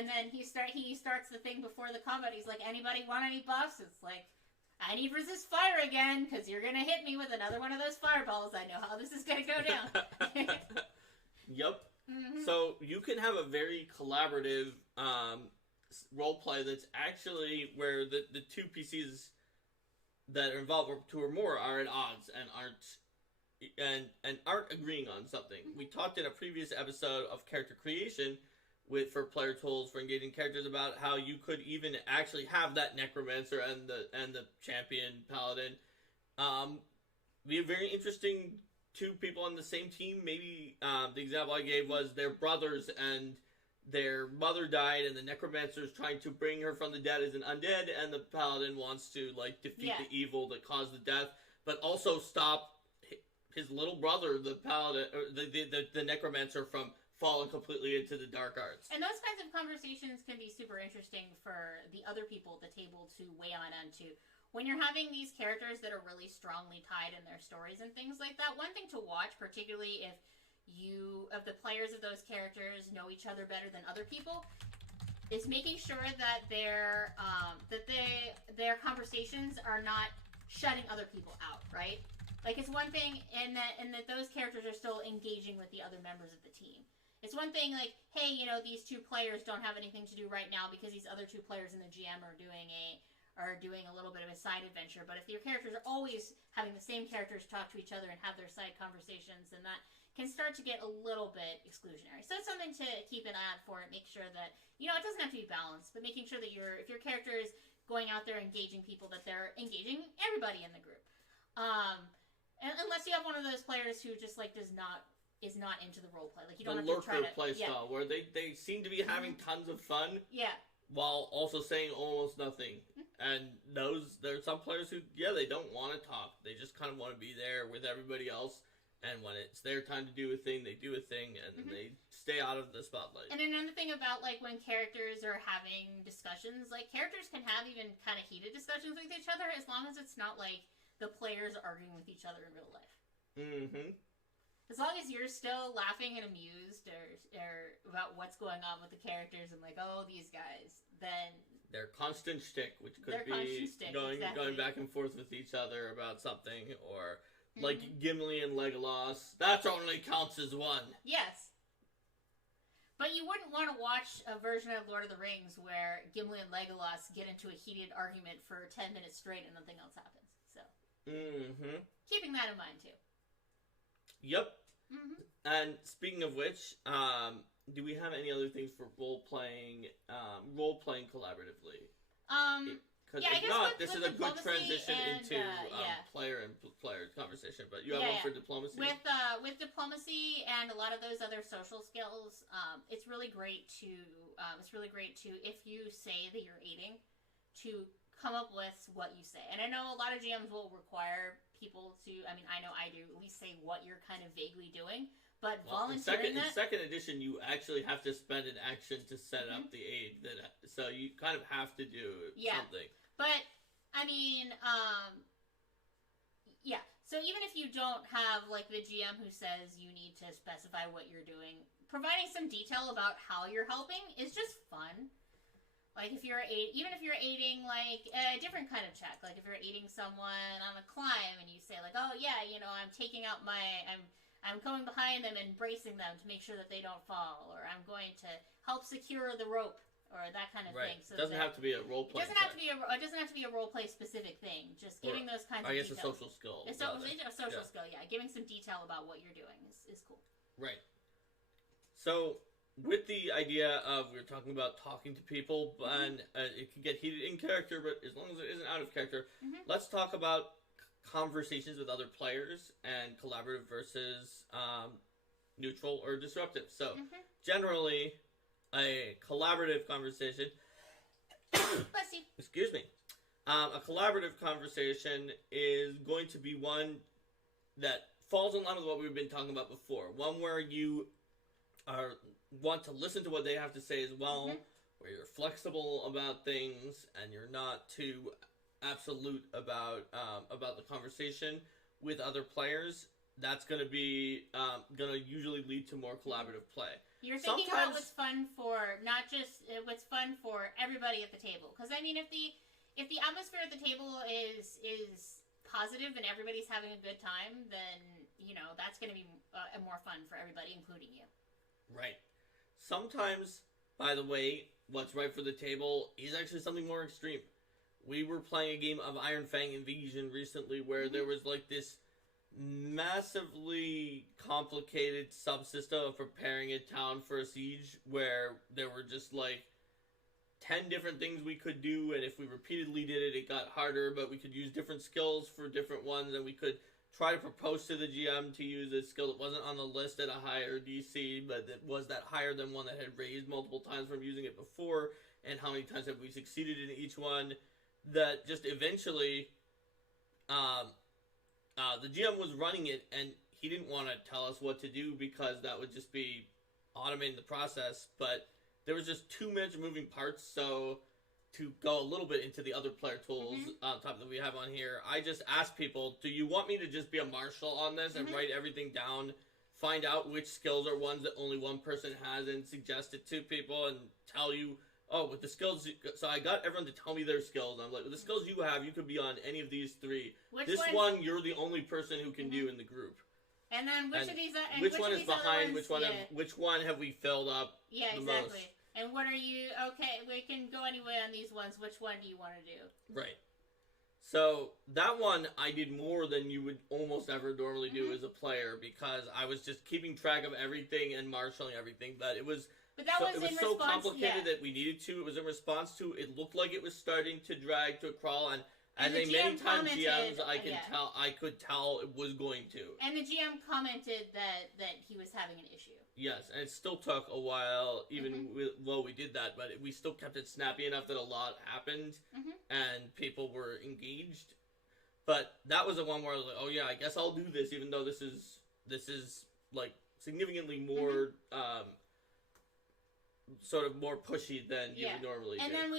then he starts the thing before the combat. He's like, "Anybody want any buffs?" It's like, "I need resist fire again, because you're going to hit me with another one of those fireballs. I know how this is going to go down." Yep. So you can have a very collaborative role play that's actually where the two PCs that are involved, or two or more, are at odds and aren't agreeing on something. We talked in a previous episode of character creation for player tools for engaging characters about how you could even actually have that necromancer and the champion paladin be a very interesting two people on the same team. Maybe the example I gave was they're brothers and their mother died, and the necromancer is trying to bring her from the dead as an undead, and the paladin wants to defeat the evil that caused the death, but also stop his little brother, the paladin, or the necromancer, from falling completely into the dark arts. And those kinds of conversations can be super interesting for the other people at the table to weigh on onto. When you're having these characters that are really strongly tied in their stories and things like that, one thing to watch, particularly if the players of those characters know each other better than other people, is making sure that their conversations are not shutting other people out, right? Like, it's one thing in that those characters are still engaging with the other members of the team. It's one thing, like, hey, these two players don't have anything to do right now because these other two players in the GM are doing a little bit of a side adventure. But if your characters are always having the same characters talk to each other and have their side conversations, then that can start to get a little bit exclusionary. So it's something to keep an eye out for and make sure that, it doesn't have to be balanced, but making sure that if your character is going out there engaging people, that they're engaging everybody in the group. Unless you have one of those players who just, is not into the role play. Like, you don't have to try to... play style, where they seem to be having tons of fun. Yeah. While also saying almost nothing. And there are some players who, they don't want to talk. They just kind of want to be there with everybody else And when it's their time to do a thing, they do a thing, and Mm-hmm. they stay out of the spotlight. And another thing about, like, when characters are having discussions, like, characters can have even kind of heated discussions with each other as long as it's not, like, the players arguing with each other in real life. Mm-hmm. As long as you're still laughing and amused or about what's going on with the characters and, like, oh, these guys, then... Their constant shtick, which could Their be constant shtick, going exactly. back and forth with each other about something, or Mm-hmm. like Gimli and Legolas, that only counts as one. Yes. But you wouldn't want to watch a version of Lord of the Rings where Gimli and Legolas get into a heated argument for 10 minutes straight and nothing else happens. So, Mm-hmm. keeping that in mind, too. Yep. Mm-hmm. And speaking of which, do we have any other things for role-playing collaboratively? Because Yeah, I if guess not, with this is a good diplomacy transition and, into yeah. player conversation. But you have one for diplomacy? With diplomacy and a lot of those other social skills, it's really great to if you say that you're aiding, to come up with what you say. And I know a lot of GMs will require people to. I mean, I know I do at least say what you're kind of vaguely doing. But volunteering in second edition, you actually have to spend an action to set up the aid. So you kind of have to do something. But I mean, yeah. So even if you don't have like the GM who says you need to specify what you're doing, providing some detail about how you're helping is just fun. Like if you're even if you're aiding like a different kind of check, like if you're aiding someone on a climb and you say like, oh yeah, you know, I'm taking out I'm going behind them and bracing them to make sure that they don't fall, or I'm going to help secure the rope, or that kind of thing. So it doesn't have to be a role play. It doesn't have to be a role play specific thing. Just giving those kinds of details. I guess a social skill. A social skill, yeah. Giving some detail about what you're doing is cool. Right. So with the idea of we were talking about talking to people, and it can get heated in character, but as long as it isn't out of character, let's talk about conversations with other players and collaborative versus neutral or disruptive. So generally, a collaborative conversation. Bless you. Excuse me. A collaborative conversation is going to be one that falls in line with what we've been talking about before. One where you want to listen to what they have to say as well, where you're flexible about things and you're not too absolute about the conversation with other players. That's going to be usually lead to more collaborative play. You're thinking about what's fun for not just what's fun for everybody at the table. Because I mean, if the atmosphere at the table is positive and everybody's having a good time, then you know that's going to be more fun for everybody, including you. Right. Sometimes, by the way, what's right for the table is actually something more extreme. We were playing a game of Iron Fang Invasion recently where there was like this massively complicated subsystem of preparing a town for a siege where there were just like 10 different things we could do, and if we repeatedly did it, it got harder, but we could use different skills for different ones, and we could try to propose to the GM to use a skill that wasn't on the list at a higher DC, but that was that higher than one that had raised multiple times from using it before, and how many times have we succeeded in each one. That just eventually, the GM was running it, and he didn't want to tell us what to do because that would just be automating the process, but there was just too much moving parts, so to go a little bit into the other player tools on top that we have on here, I just asked people, do you want me to just be a marshal on this and write everything down, find out which skills are ones that only one person has, and suggest it to people and tell you, oh, with the skills, so I got everyone to tell me their skills. I'm like, with the skills you have, you could be on any of these three. This one, you're the only person who can do in the group. And then which of these? Which one is behind? Which one have we filled up? Yeah, the exactly. Most? And what are you? Okay, we can go anyway on these ones. Which one do you want to do? Right. So that one I did more than you would almost ever normally do as a player because I was just keeping track of everything and marshalling everything. But it was. But that was it was so complicated that we needed to. It was in response to. It looked like it was starting to drag to a crawl, and as a many times GMs, I could tell it was going to. And the GM commented that he was having an issue. Yes, and it still took a while, even while we did that, but we still kept it snappy enough that a lot happened, and people were engaged. But that was the one where I was like, oh yeah, I guess I'll do this, even though this is this is like significantly more sort of more pushy than you would normally and do. then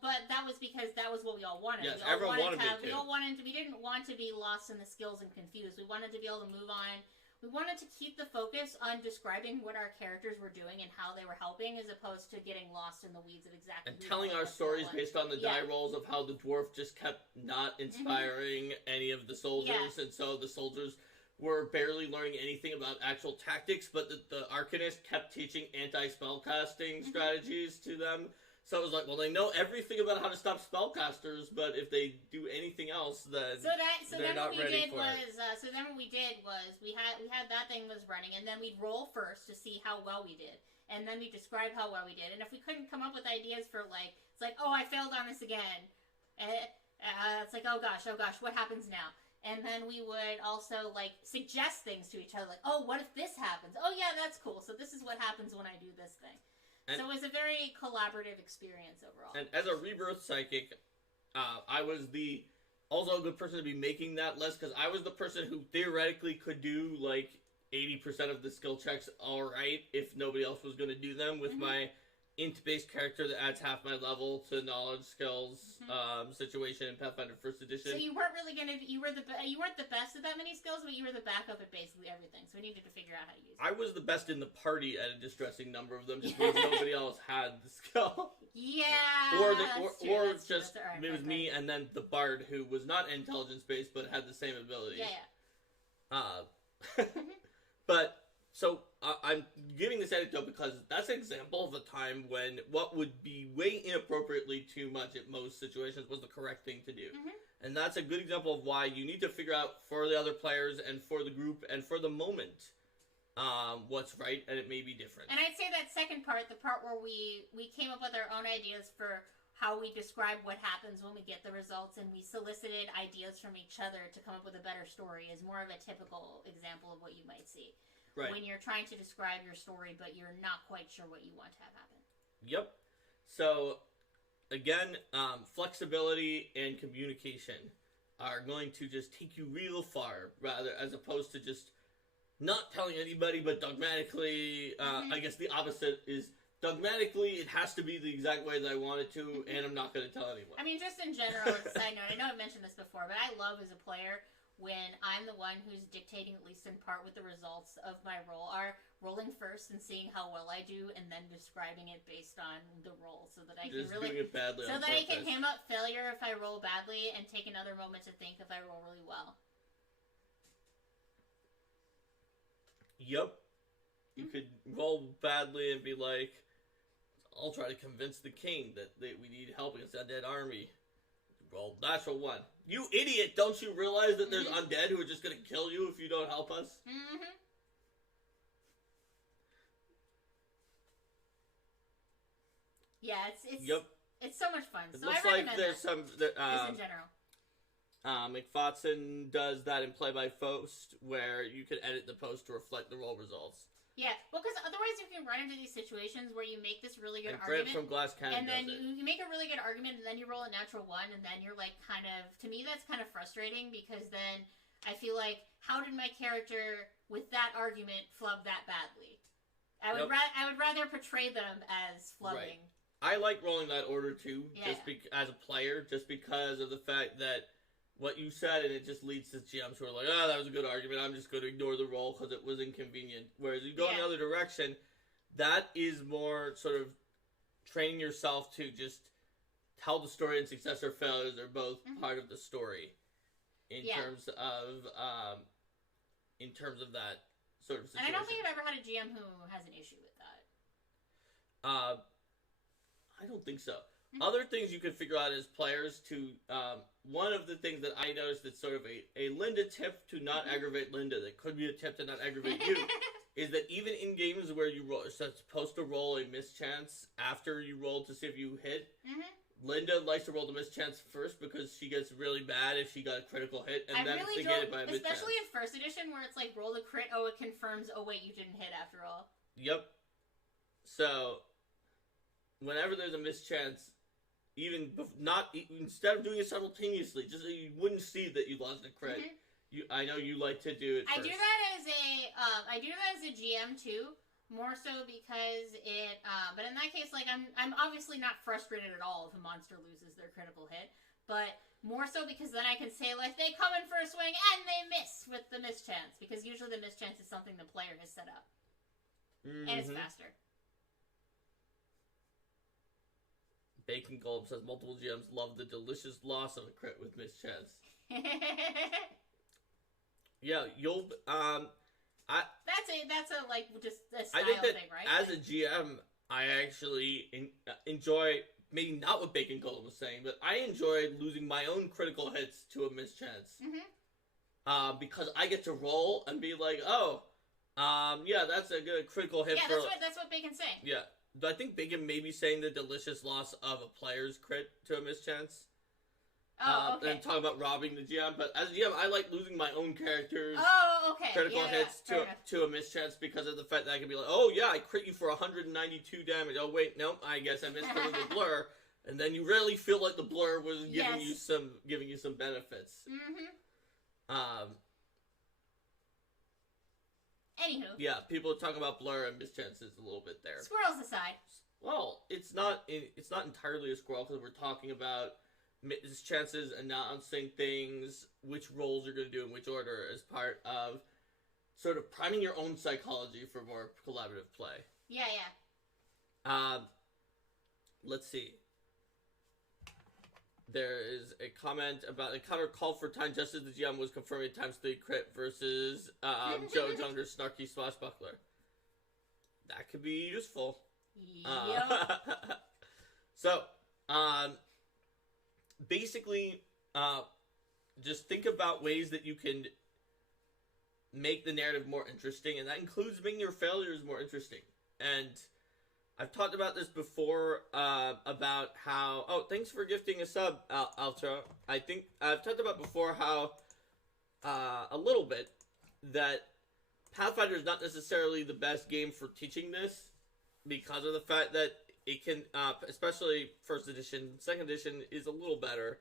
but that was because that was what we all wanted. Yes, we all everyone wanted it we didn't want to be lost in the skills and confused. We wanted to be able to move on. We wanted to keep the focus on describing what our characters were doing and how they were helping, as opposed to getting lost in the weeds of exactly. And telling our stories based on the die rolls of how the dwarf just kept not inspiring any of the soldiers, and so the soldiers were barely learning anything about actual tactics, but the Arcanist kept teaching anti-spellcasting strategies to them. So it was like, well, they know everything about how to stop spellcasters, but if they do anything else, then they're not ready for it. So then what we did was we had that thing was running, and then we'd roll first to see how well we did, and then we describe how well we did. And if we couldn't come up with ideas for it's like, oh, I failed on this again, and it's like, oh gosh, what happens now? And then we would also suggest things to each other, like, oh, what if this happens? Oh yeah, that's cool. So this is what happens when I do this thing. And so it was a very collaborative experience overall. And as a Rebirth Psychic, I was also a good person to be making that list, because I was the person who theoretically could do 80% of the skill checks alright if nobody else was going to do them with my int-based character that adds half my level to knowledge skills situation in Pathfinder 1st Edition. So you weren't really you weren't the best at that many skills, but you were the backup at basically everything. So we needed to figure out how to use it. I was the best in the party at a distressing number of them, just because nobody else had the skill. Yeah. Or just it was me and then the bard, who was not intelligence based but had the same ability. Yeah. But. So, I'm giving this anecdote because that's an example of a time when what would be way inappropriately too much at most situations was the correct thing to do. And that's a good example of why you need to figure out for the other players and for the group and for the moment what's right, and it may be different. And I'd say that second part, the part where we came up with our own ideas for how we describe what happens when we get the results, and we solicited ideas from each other to come up with a better story, is more of a typical example of what you might see. Right. When you're trying to describe your story, but you're not quite sure what you want to have happen. Yep. So, again, flexibility and communication are going to just take you real far, rather, as opposed to just not telling anybody, but dogmatically, I guess the opposite is dogmatically, it has to be the exact way that I want it to, and I'm not going to tell anyone. I mean, just in general, as a side note, I know I've mentioned this before, but I love as a player when I'm the one who's dictating, at least in part, what the results of my roll are, rolling first and seeing how well I do, and then describing it based on the roll, so that I can doing it badly so that I can ham up failure if I roll badly, and take another moment to think if I roll really well. Yep. You could roll badly and be like, I'll try to convince the king that we need help against that undead army. Roll natural 1. You idiot! Don't you realize that there's undead who are just going to kill you if you don't help us? Yeah, it's so much fun. It so looks I recommend like there's that, some just in general. McFadden does that in Play by Post, where you can edit the post to reflect the roll results. Yeah, well, because otherwise you can run into these situations where you make this really good argument, from Glass Cannon, and then you make a really good argument, and then you roll a natural 1, and then you're kind of, to me, that's kind of frustrating, because then I feel like, how did my character with that argument flub that badly? I would rather portray them as flubbing. Right. I like rolling that order too, as a player, just because of the fact that what you said, and it just leads to GMs who are like, that was a good argument, I'm just going to ignore the roll because it was inconvenient. Whereas you go in the other direction, that is more sort of training yourself to just tell the story, and success or failures are both part of the story in terms of that sort of situation. And I don't think I've ever had a GM who has an issue with that. I don't think so. Other things you can figure out as players to, one of the things that I noticed that's sort of a Linda tip to not aggravate Linda, that could be a tip to not aggravate you, is that even in games where you're supposed to roll a mischance after you roll to see if you hit, Linda likes to roll the mischance first because she gets really mad if she got a critical hit, and then it's negated by a mischance. Especially in first edition where it's like roll the crit, oh it confirms, oh wait you didn't hit after all. Yep. So, whenever there's a mischance, instead of doing it simultaneously, just so you wouldn't see that you lost a crit, I know you like to do it first. I do that as a GM too, more so because it. But in that case, like I'm obviously not frustrated at all if a monster loses their critical hit, but more so because then I can say like they come in for a swing and they miss with the mischance, because usually the mischance is something the player has set up, and it's faster. Bacon Golem says multiple GMs love the delicious loss of a crit with mischance. Yeah, you'll that's a like just a style I think that thing, right? as a GM, I actually enjoy, maybe not what Bacon Golem was saying, but I enjoy losing my own critical hits to a mischance. Because I get to roll and be like, yeah, that's a good critical hit. Yeah, that's what Bacon's saying. Yeah. I think Bacon may be saying the delicious loss of a player's crit to a mischance. Oh, okay. And talk about robbing the GM, but as a GM, I like losing my own characters. Oh, okay. Critical hits to a mischance because of the fact that I can be like, oh yeah, I crit you for 192 damage. Oh wait, nope, I guess I missed because of the blur. And then you really feel like the blur was giving you some benefits. Anywho. Yeah, people talk about blur and mischances a little bit there. Squirrels aside. Well, it's not entirely a squirrel because we're talking about mischances, announcing things, which roles you're going to do in which order as part of sort of priming your own psychology for more collaborative play. Yeah. Let's see. There is a comment about encounter called for time just as the GM was confirming ×3 crit versus Joe Junger's snarky swashbuckler. That could be useful. Yep. So, basically, just think about ways that you can make the narrative more interesting, and that includes making your failures more interesting. And I've talked about this before, about how... Oh, thanks for gifting a sub, Altra. I think I've talked about before how, a little bit, that Pathfinder is not necessarily the best game for teaching this, because of the fact that it can, especially first edition, second edition is a little better,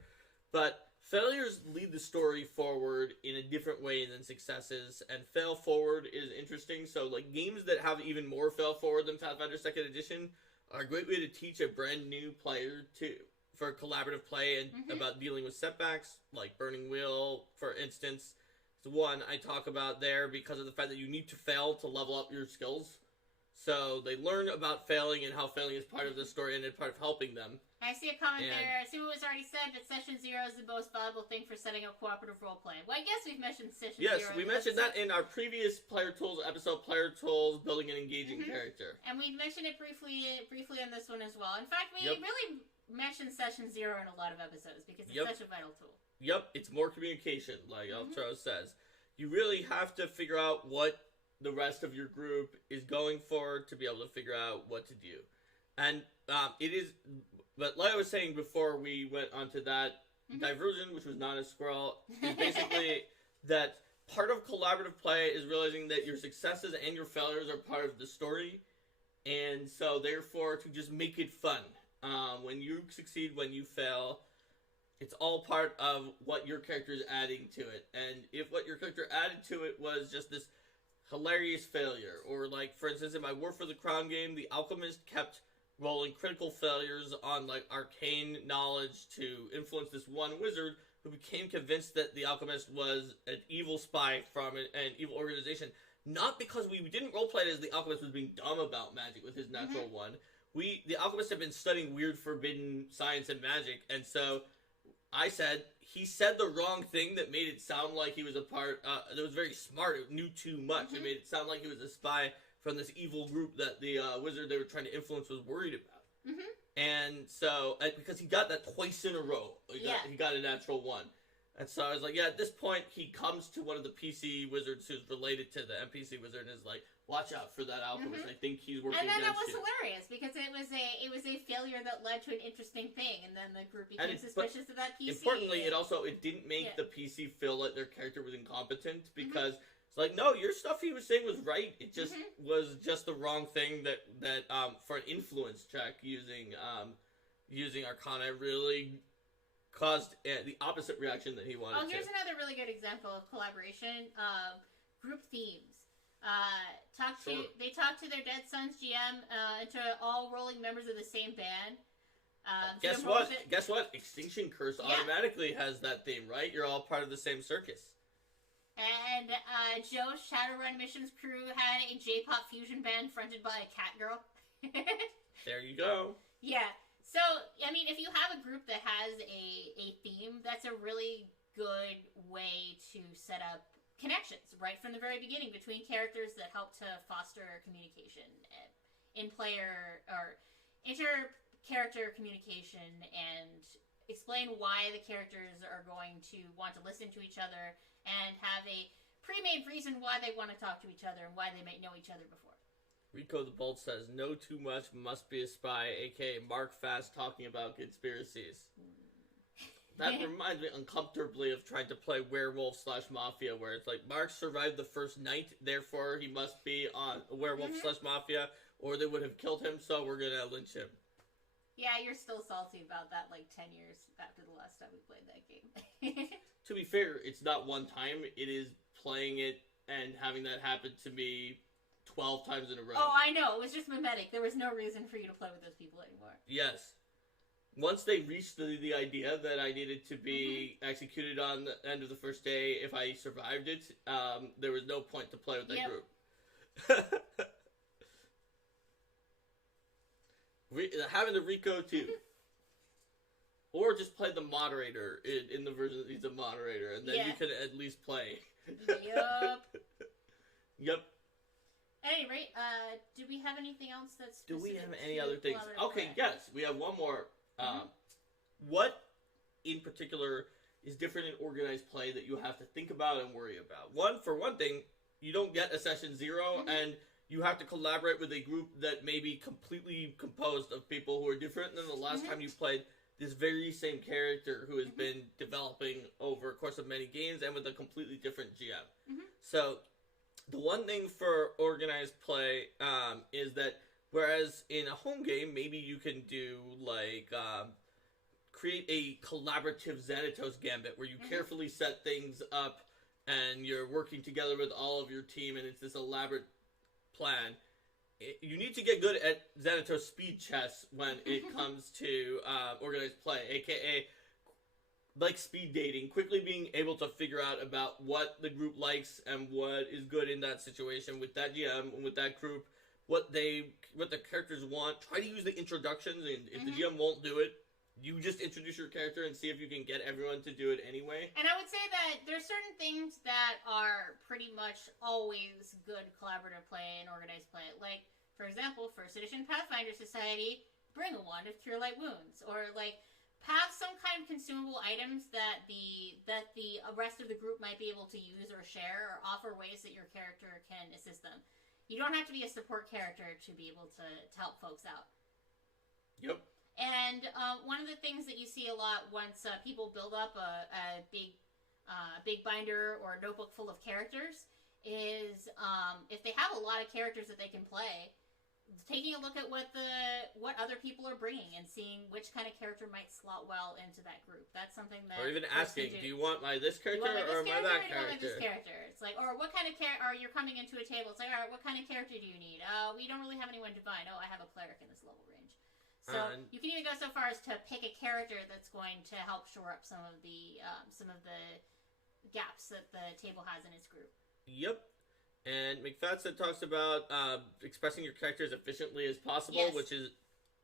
but failures lead the story forward in a different way than successes, and fail forward is interesting. So, like, games that have even more fail forward than Pathfinder second edition are a great way to teach a brand new player for collaborative play and about dealing with setbacks, like Burning Wheel, for instance. It's one I talk about there because of the fact that you need to fail to level up your skills. So they learn about failing and how failing is part of the story and part of helping them. I see a comment there. I see what was already said, that Session 0 is the most valuable thing for setting up cooperative roleplay. Well, I guess we've mentioned Session 0. Yes, we mentioned that in our previous Player Tools episode, Player Tools, Building an Engaging Character. And we mentioned it briefly on this one as well. In fact, we really mentioned Session 0 in a lot of episodes because it's such a vital tool. Yep, it's more communication, like Altro says. You really have to figure out what the rest of your group is going for to be able to figure out what to do. And it is, but like I was saying before we went on to that diversion, which was not a squirrel, is basically that part of collaborative play is realizing that your successes and your failures are part of the story, and so therefore to just make it fun. When you succeed, when you fail, it's all part of what your character is adding to it. And if what your character added to it was just this hilarious failure, or like, for instance, in my War for the Crown game, the Alchemist kept rolling critical failures on like arcane knowledge to influence this one wizard who became convinced that the Alchemist was an evil spy from an evil organization. Not because we didn't roleplay it as the Alchemist was being dumb about magic with his natural one. The Alchemist had been studying weird forbidden science and magic, and so I said, he said the wrong thing that made it sound like he was a part, that was very smart, it knew too much. It made it sound like he was a spy from this evil group that the wizard they were trying to influence was worried about. And so, because he got that twice in a row, he got a natural one. And so I was like, yeah, at this point, he comes to one of the PC wizards who's related to the NPC wizard and is like, watch out for that alchemist. I think he's working against you. And then that was hilarious, because it was a failure that led to an interesting thing, and then the group became suspicious of that PC. Importantly, it didn't make the PC feel like their character was incompetent, because it's like, no, your stuff he was saying was right. It just was just the wrong thing that for an influence check using Arcana really caused the opposite reaction that he wanted. Oh, here's another really good example of collaboration. Group themes. They talked to their Dead Sons GM into all rolling members of the same band. Guess what? Extinction Curse automatically has that theme, right? You're all part of the same circus. And Joe's Shadowrun Missions crew had a J-pop fusion band fronted by a cat girl. There you go. Yeah. So, I mean, if you have a group that has a theme, that's a really good way to set up connections right from the very beginning between characters that help to foster communication in player or inter-character communication and explain why the characters are going to want to listen to each other and have a pre-made reason why they want to talk to each other and why they might know each other before. Rico the Bolt says, "Know too much, must be a spy," aka Mark Fast talking about conspiracies. That reminds me uncomfortably of trying to play Werewolf/Mafia, where it's like, Mark survived the first night, therefore he must be on Werewolf/Mafia, or they would have killed him, so we're gonna lynch him. Yeah, you're still salty about that, 10 years after the last time we played that game. To be fair, it's not one time, it is playing it and having that happen to me 12 times in a row. Oh, I know, it was just mimetic. There was no reason for you to play with those people anymore. Yes. Once they reached the idea that I needed to be executed on the end of the first day if I survived it, there was no point to play with that group. Having the Rico too. Or just play the moderator in the version that he's a moderator, and then you can at least play. Yep. At any rate, do we have anything else that's specific? Do we have any other things? Okay, yes, we have one more. What, in particular, is different in organized play that you have to think about and worry about? For one thing, you don't get a session 0, and you have to collaborate with a group that may be completely composed of people who are different than the last time you played this very same character who has been developing over a course of many games and with a completely different GM. So, the one thing for organized play is that whereas in a home game, maybe you can do, create a collaborative Xanatos Gambit where you carefully set things up and you're working together with all of your team and it's this elaborate plan. You need to get good at Xanatos speed chess when it comes to organized play, aka like speed dating, quickly being able to figure out about what the group likes and what is good in that situation with that GM and with that group, what the characters want. Try to use the introductions, and if the GM won't do it, you just introduce your character and see if you can get everyone to do it anyway. And I would say that there's certain things that are pretty much always good collaborative play and organized play. Like, for example, First Edition Pathfinder Society, bring a wand of Cure Light Wounds. Or, have some kind of consumable items that the rest of the group might be able to use or share, or offer ways that your character can assist them. You don't have to be a support character to be able to help folks out. Yep. And one of the things that you see a lot once people build up a big binder or notebook full of characters is if they have a lot of characters that they can play, taking a look at what other people are bringing and seeing which kind of character might slot well into that group. That's something that... Or even asking, do you want this character or am I that character? This character? It's like, or what kind of character... Or you're coming into a table, it's like, alright, what kind of character do you need? We don't really have anyone divine. Oh, I have a cleric in this level range. So you can even go so far as to pick a character that's going to help shore up some of the gaps that the table has in its group. Yep. And McFadden talks about expressing your character as efficiently as possible, which is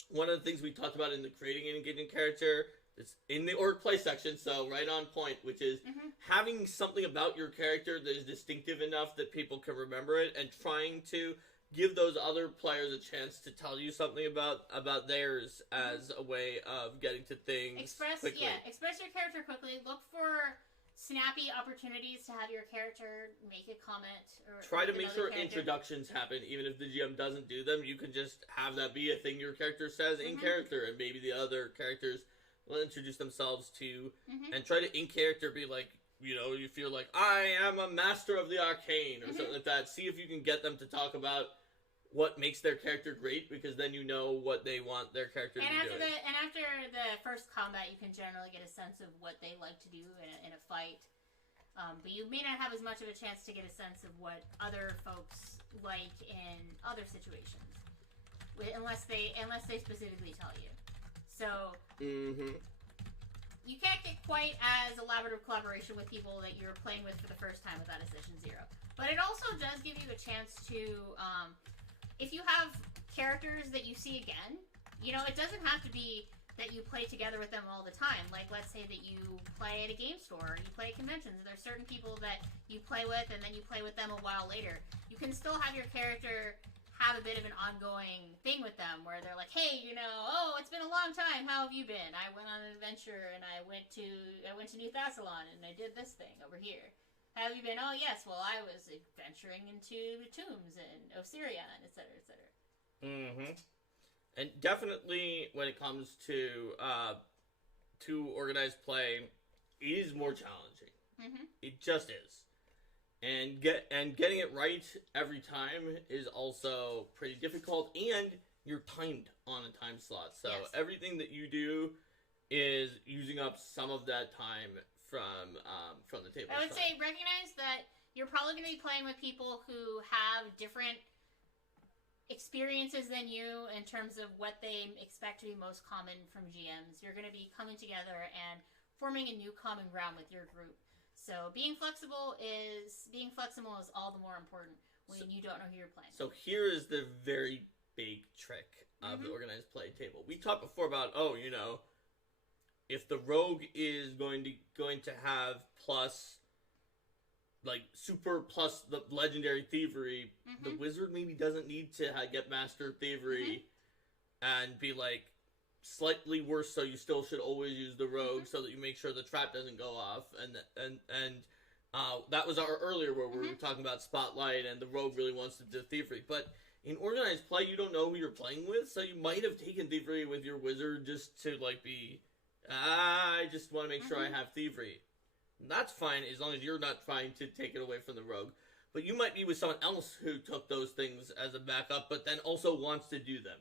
one of the things we talked about in the creating an engaging character. It's in the org play section, so right on point, which is having something about your character that is distinctive enough that people can remember it, and trying to give those other players a chance to tell you something about theirs as a way of getting to things quickly. Yeah, express your character quickly. Look for snappy opportunities to have your character make a comment. Or try to make sure introductions happen, even if the GM doesn't do them. You can just have that be a thing your character says in character, and maybe the other characters will introduce themselves to, and try to in character be like, you feel like, I am a master of the arcane, or something like that. See if you can get them to talk about what makes their character great, because then you know what they want their character to be doing. After the first combat, you can generally get a sense of what they like to do in a fight. But you may not have as much of a chance to get a sense of what other folks like in other situations, unless they specifically tell you. So you can't get quite as elaborate of collaboration with people that you're playing with for the first time without a session zero. But it also does give you a chance to, if you have characters that you see again, it doesn't have to be that you play together with them all the time. Like, let's say that you play at a game store, or you play at conventions, and there's certain people that you play with, and then you play with them a while later. You can still have your character have a bit of an ongoing thing with them, where they're like, hey, oh, it's been a long time, how have you been? I went on an adventure, and I went to New Thassalon, and I did this thing over here. How have you been? Oh, yes, well, I was adventuring into the tombs and Osirion, etc., etc. And definitely, when it comes to organized play, it is more challenging. It just is. And getting it right every time is also pretty difficult, and you're timed on a time slot. So everything that you do is using up some of that time from the table. I would say recognize that you're probably going to be playing with people who have different experiences than you in terms of what they expect to be most common from GMs. You're going to be coming together and forming a new common ground with your group. So being flexible is all the more important when you don't know who you're playing. So here is the very big trick of the organized play table. We talked before about if the rogue is going to have plus, like, super plus the legendary thievery, the wizard maybe doesn't need to get master thievery and be like slightly worse, so you still should always use the rogue so that you make sure the trap doesn't go off. And that was our earlier where we were talking about spotlight, and the rogue really wants to do thievery. But in organized play, you don't know who you're playing with, so you might have taken thievery with your wizard just to be, I just want to make sure I have thievery. That's fine as long as you're not trying to take it away from the rogue. But you might be with someone else who took those things as a backup, but then also wants to do them.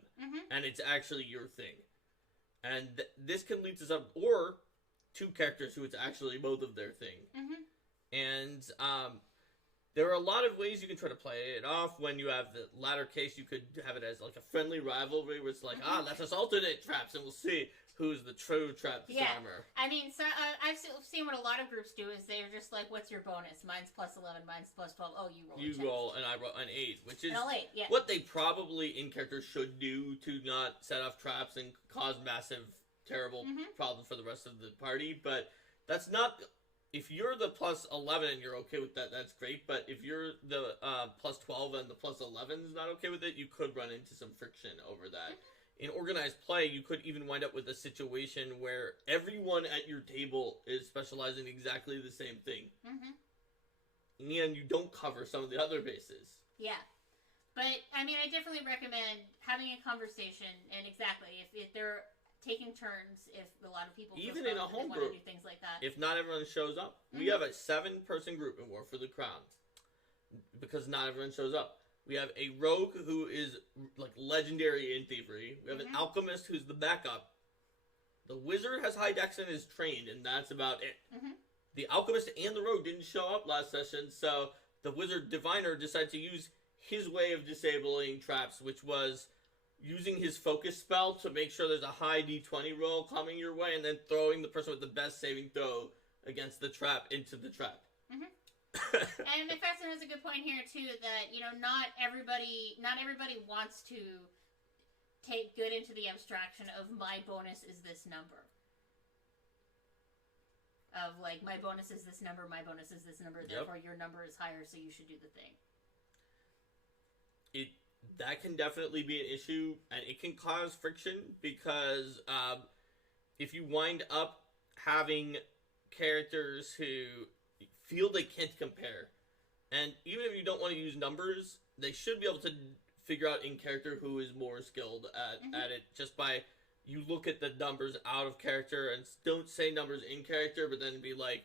And it's actually your thing. And this can lead to or two characters who it's actually both of their thing. And there are a lot of ways you can try to play it off. When you have the latter case, you could have it as like a friendly rivalry where it's like, let's us alternate traps and we'll see who's the true trap disarmer. I mean, so I've seen what a lot of groups do is they're just like, what's your bonus? Mine's plus 11, mine's plus 12. Oh, you roll You roll, and I roll an 8, which is yeah. what they probably in character should do to not set off traps and cause massive, terrible problems for the rest of the party. But that's not... If you're the plus 11 and you're okay with that, that's great. But if you're the plus 12 and the plus 11 is not okay with it, you could run into some friction over that. In organized play, you could even wind up with a situation where everyone at your table is specializing in exactly the same thing. And you don't cover some of the other bases. Yeah. But, I mean, I definitely recommend having a conversation, and exactly, if they're taking turns, if a lot of people even in a home group, do things like that. If not everyone shows up. We have a 7-person group in War for the Crown. Because not everyone shows up. We have a rogue who is like legendary in thievery. We have an alchemist who's the backup. The wizard has high dex and is trained, and that's about it. The alchemist and the rogue didn't show up last session, so the wizard diviner decided to use his way of disabling traps, which was using his focus spell to make sure there's a high d20 roll coming your way, and then throwing the person with the best saving throw against the trap into the trap. And Festin has a good point here too, that not everybody wants to take good into the abstraction of my bonus is this number. Of like, my bonus is this number, my bonus is this number, therefore your number is higher, so you should do the thing. That can definitely be an issue, and it can cause friction because if you wind up having characters who feel they can't compare, and even if you don't want to use numbers, they should be able to figure out in character who is more skilled at it, just by you look at the numbers out of character and don't say numbers in character, but then be like,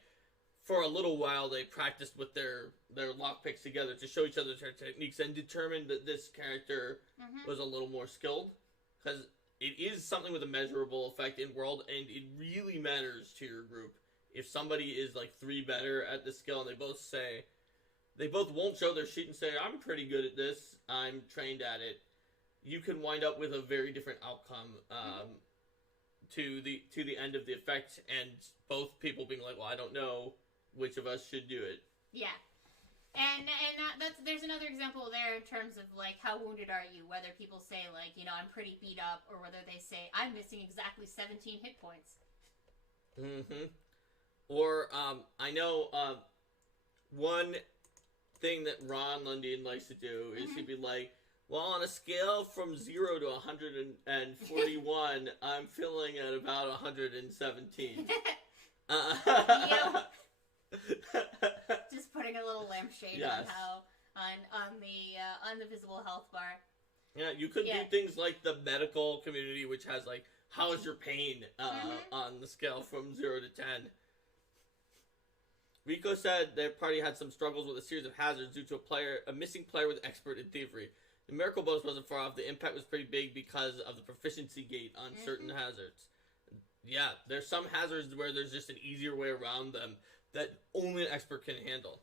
for a little while they practiced with their lockpicks together to show each other their techniques and determined that this character was a little more skilled, because it is something with a measurable effect in world, and it really matters to your group. If somebody is like 3 better at the skill and they both won't show their sheet and say, I'm pretty good at this, I'm trained at it, you can wind up with a very different outcome to the end of the effect, and both people being like, well, I don't know which of us should do it. Yeah. And there's another example there in terms of, like, how wounded are you? Whether people say, like, you know, I'm pretty beat up, or whether they say, I'm missing exactly 17 hit points. Or, I know, one thing that Ron Lundin likes to do is he'd be like, well, on a scale from 0 to 141, I'm feeling at about 117. Yep. Just putting a little lampshade on how on the visible health bar. Yeah, you could do things like the medical community, which has like, how is your pain on the scale from 0 to 10. Rico said their party had some struggles with a series of hazards due to a missing player with expert in thievery. The miracle bonus wasn't far off. The impact was pretty big because of the proficiency gate on certain hazards. Yeah, there's some hazards where there's just an easier way around them that only an expert can handle.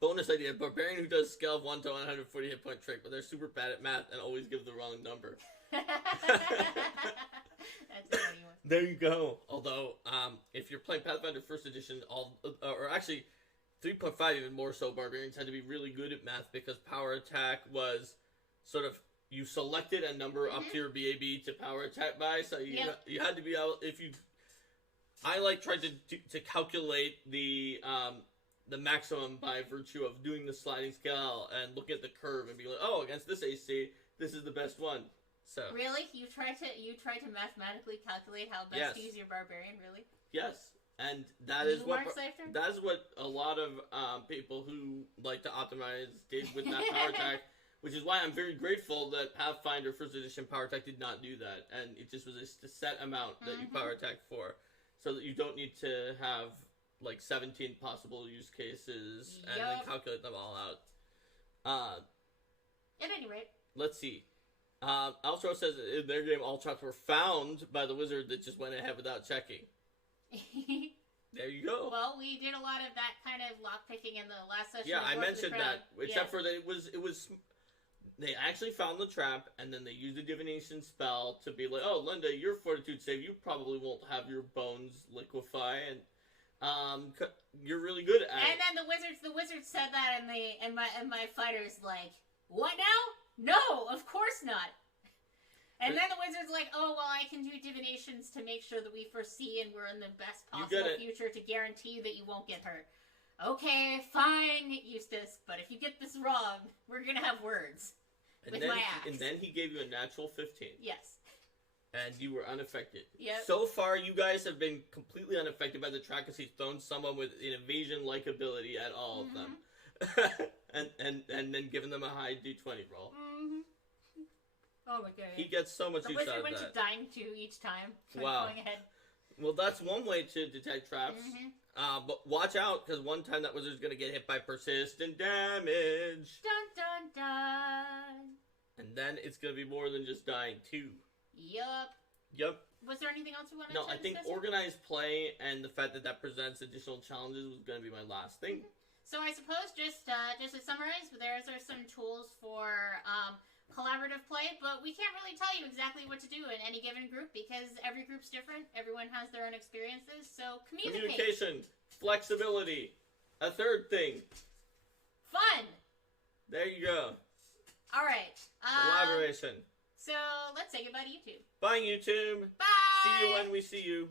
Bonus idea, barbarian who does scale of 1 to 140 hit point trick, but they're super bad at math and always give the wrong number. That's a funny one. There you go. Although, if you're playing Pathfinder First Edition, or actually 3.5 even more so, barbarians had to be really good at math because power attack was sort of, you selected a number up to your BAB to power attack by, so you had to be able, I tried to calculate the maximum by virtue of doing the sliding scale and looking at the curve and be like, oh, against this AC, this is the best one. So really, you tried to mathematically calculate how best to use your barbarian, really? Yes, and that is what a lot of people who like to optimize did with that power attack. Which is why I'm very grateful that Pathfinder First Edition power attack did not do that, and it just was a set amount that you power attack for, so that you don't need to have like 17 possible use cases and then calculate them all out. At any rate, let's see. Altro says that in their game, all traps were found by the wizard that just went ahead without checking. There you go. Well, we did a lot of that kind of lockpicking in the last session. Yeah, I mentioned that, except for that it was. They actually found the trap, and then they used a divination spell to be like, oh, Linda, your fortitude save, you probably won't have your bones liquefy, and you're really good at it. And then the wizard said that, and my fighter's like, what now? No, of course not. And then the wizard's like, oh, well, I can do divinations to make sure that we foresee and we're in the best possible future to guarantee that you won't get hurt. Okay, fine, Eustace, but if you get this wrong, we're going to have words with my axe. And then he gave you a natural 15. Yes. And you were unaffected. Yep. So far, you guys have been completely unaffected by the trap because he's thrown someone with an evasion-like ability at all of them. and then given them a high D20 roll. Oh my god. He gets so much use out of that. The wizard went to dying 2 each time. Wow. Going ahead. Well, that's one way to detect traps. But watch out, because one time that wizard's going to get hit by persistent damage. Dun dun dun. And then it's going to be more than just dying too. Yup. Was there anything else you wanted to discuss? No, I think organized play and the fact that presents additional challenges was going to be my last thing. So I suppose just to summarize, there are some tools for collaborative play, but we can't really tell you exactly what to do in any given group because every group's different. Everyone has their own experiences. So communication, flexibility, a third thing. Fun. There you go. All right. Collaboration. So let's say goodbye to YouTube. Bye, YouTube. Bye. See you when we see you.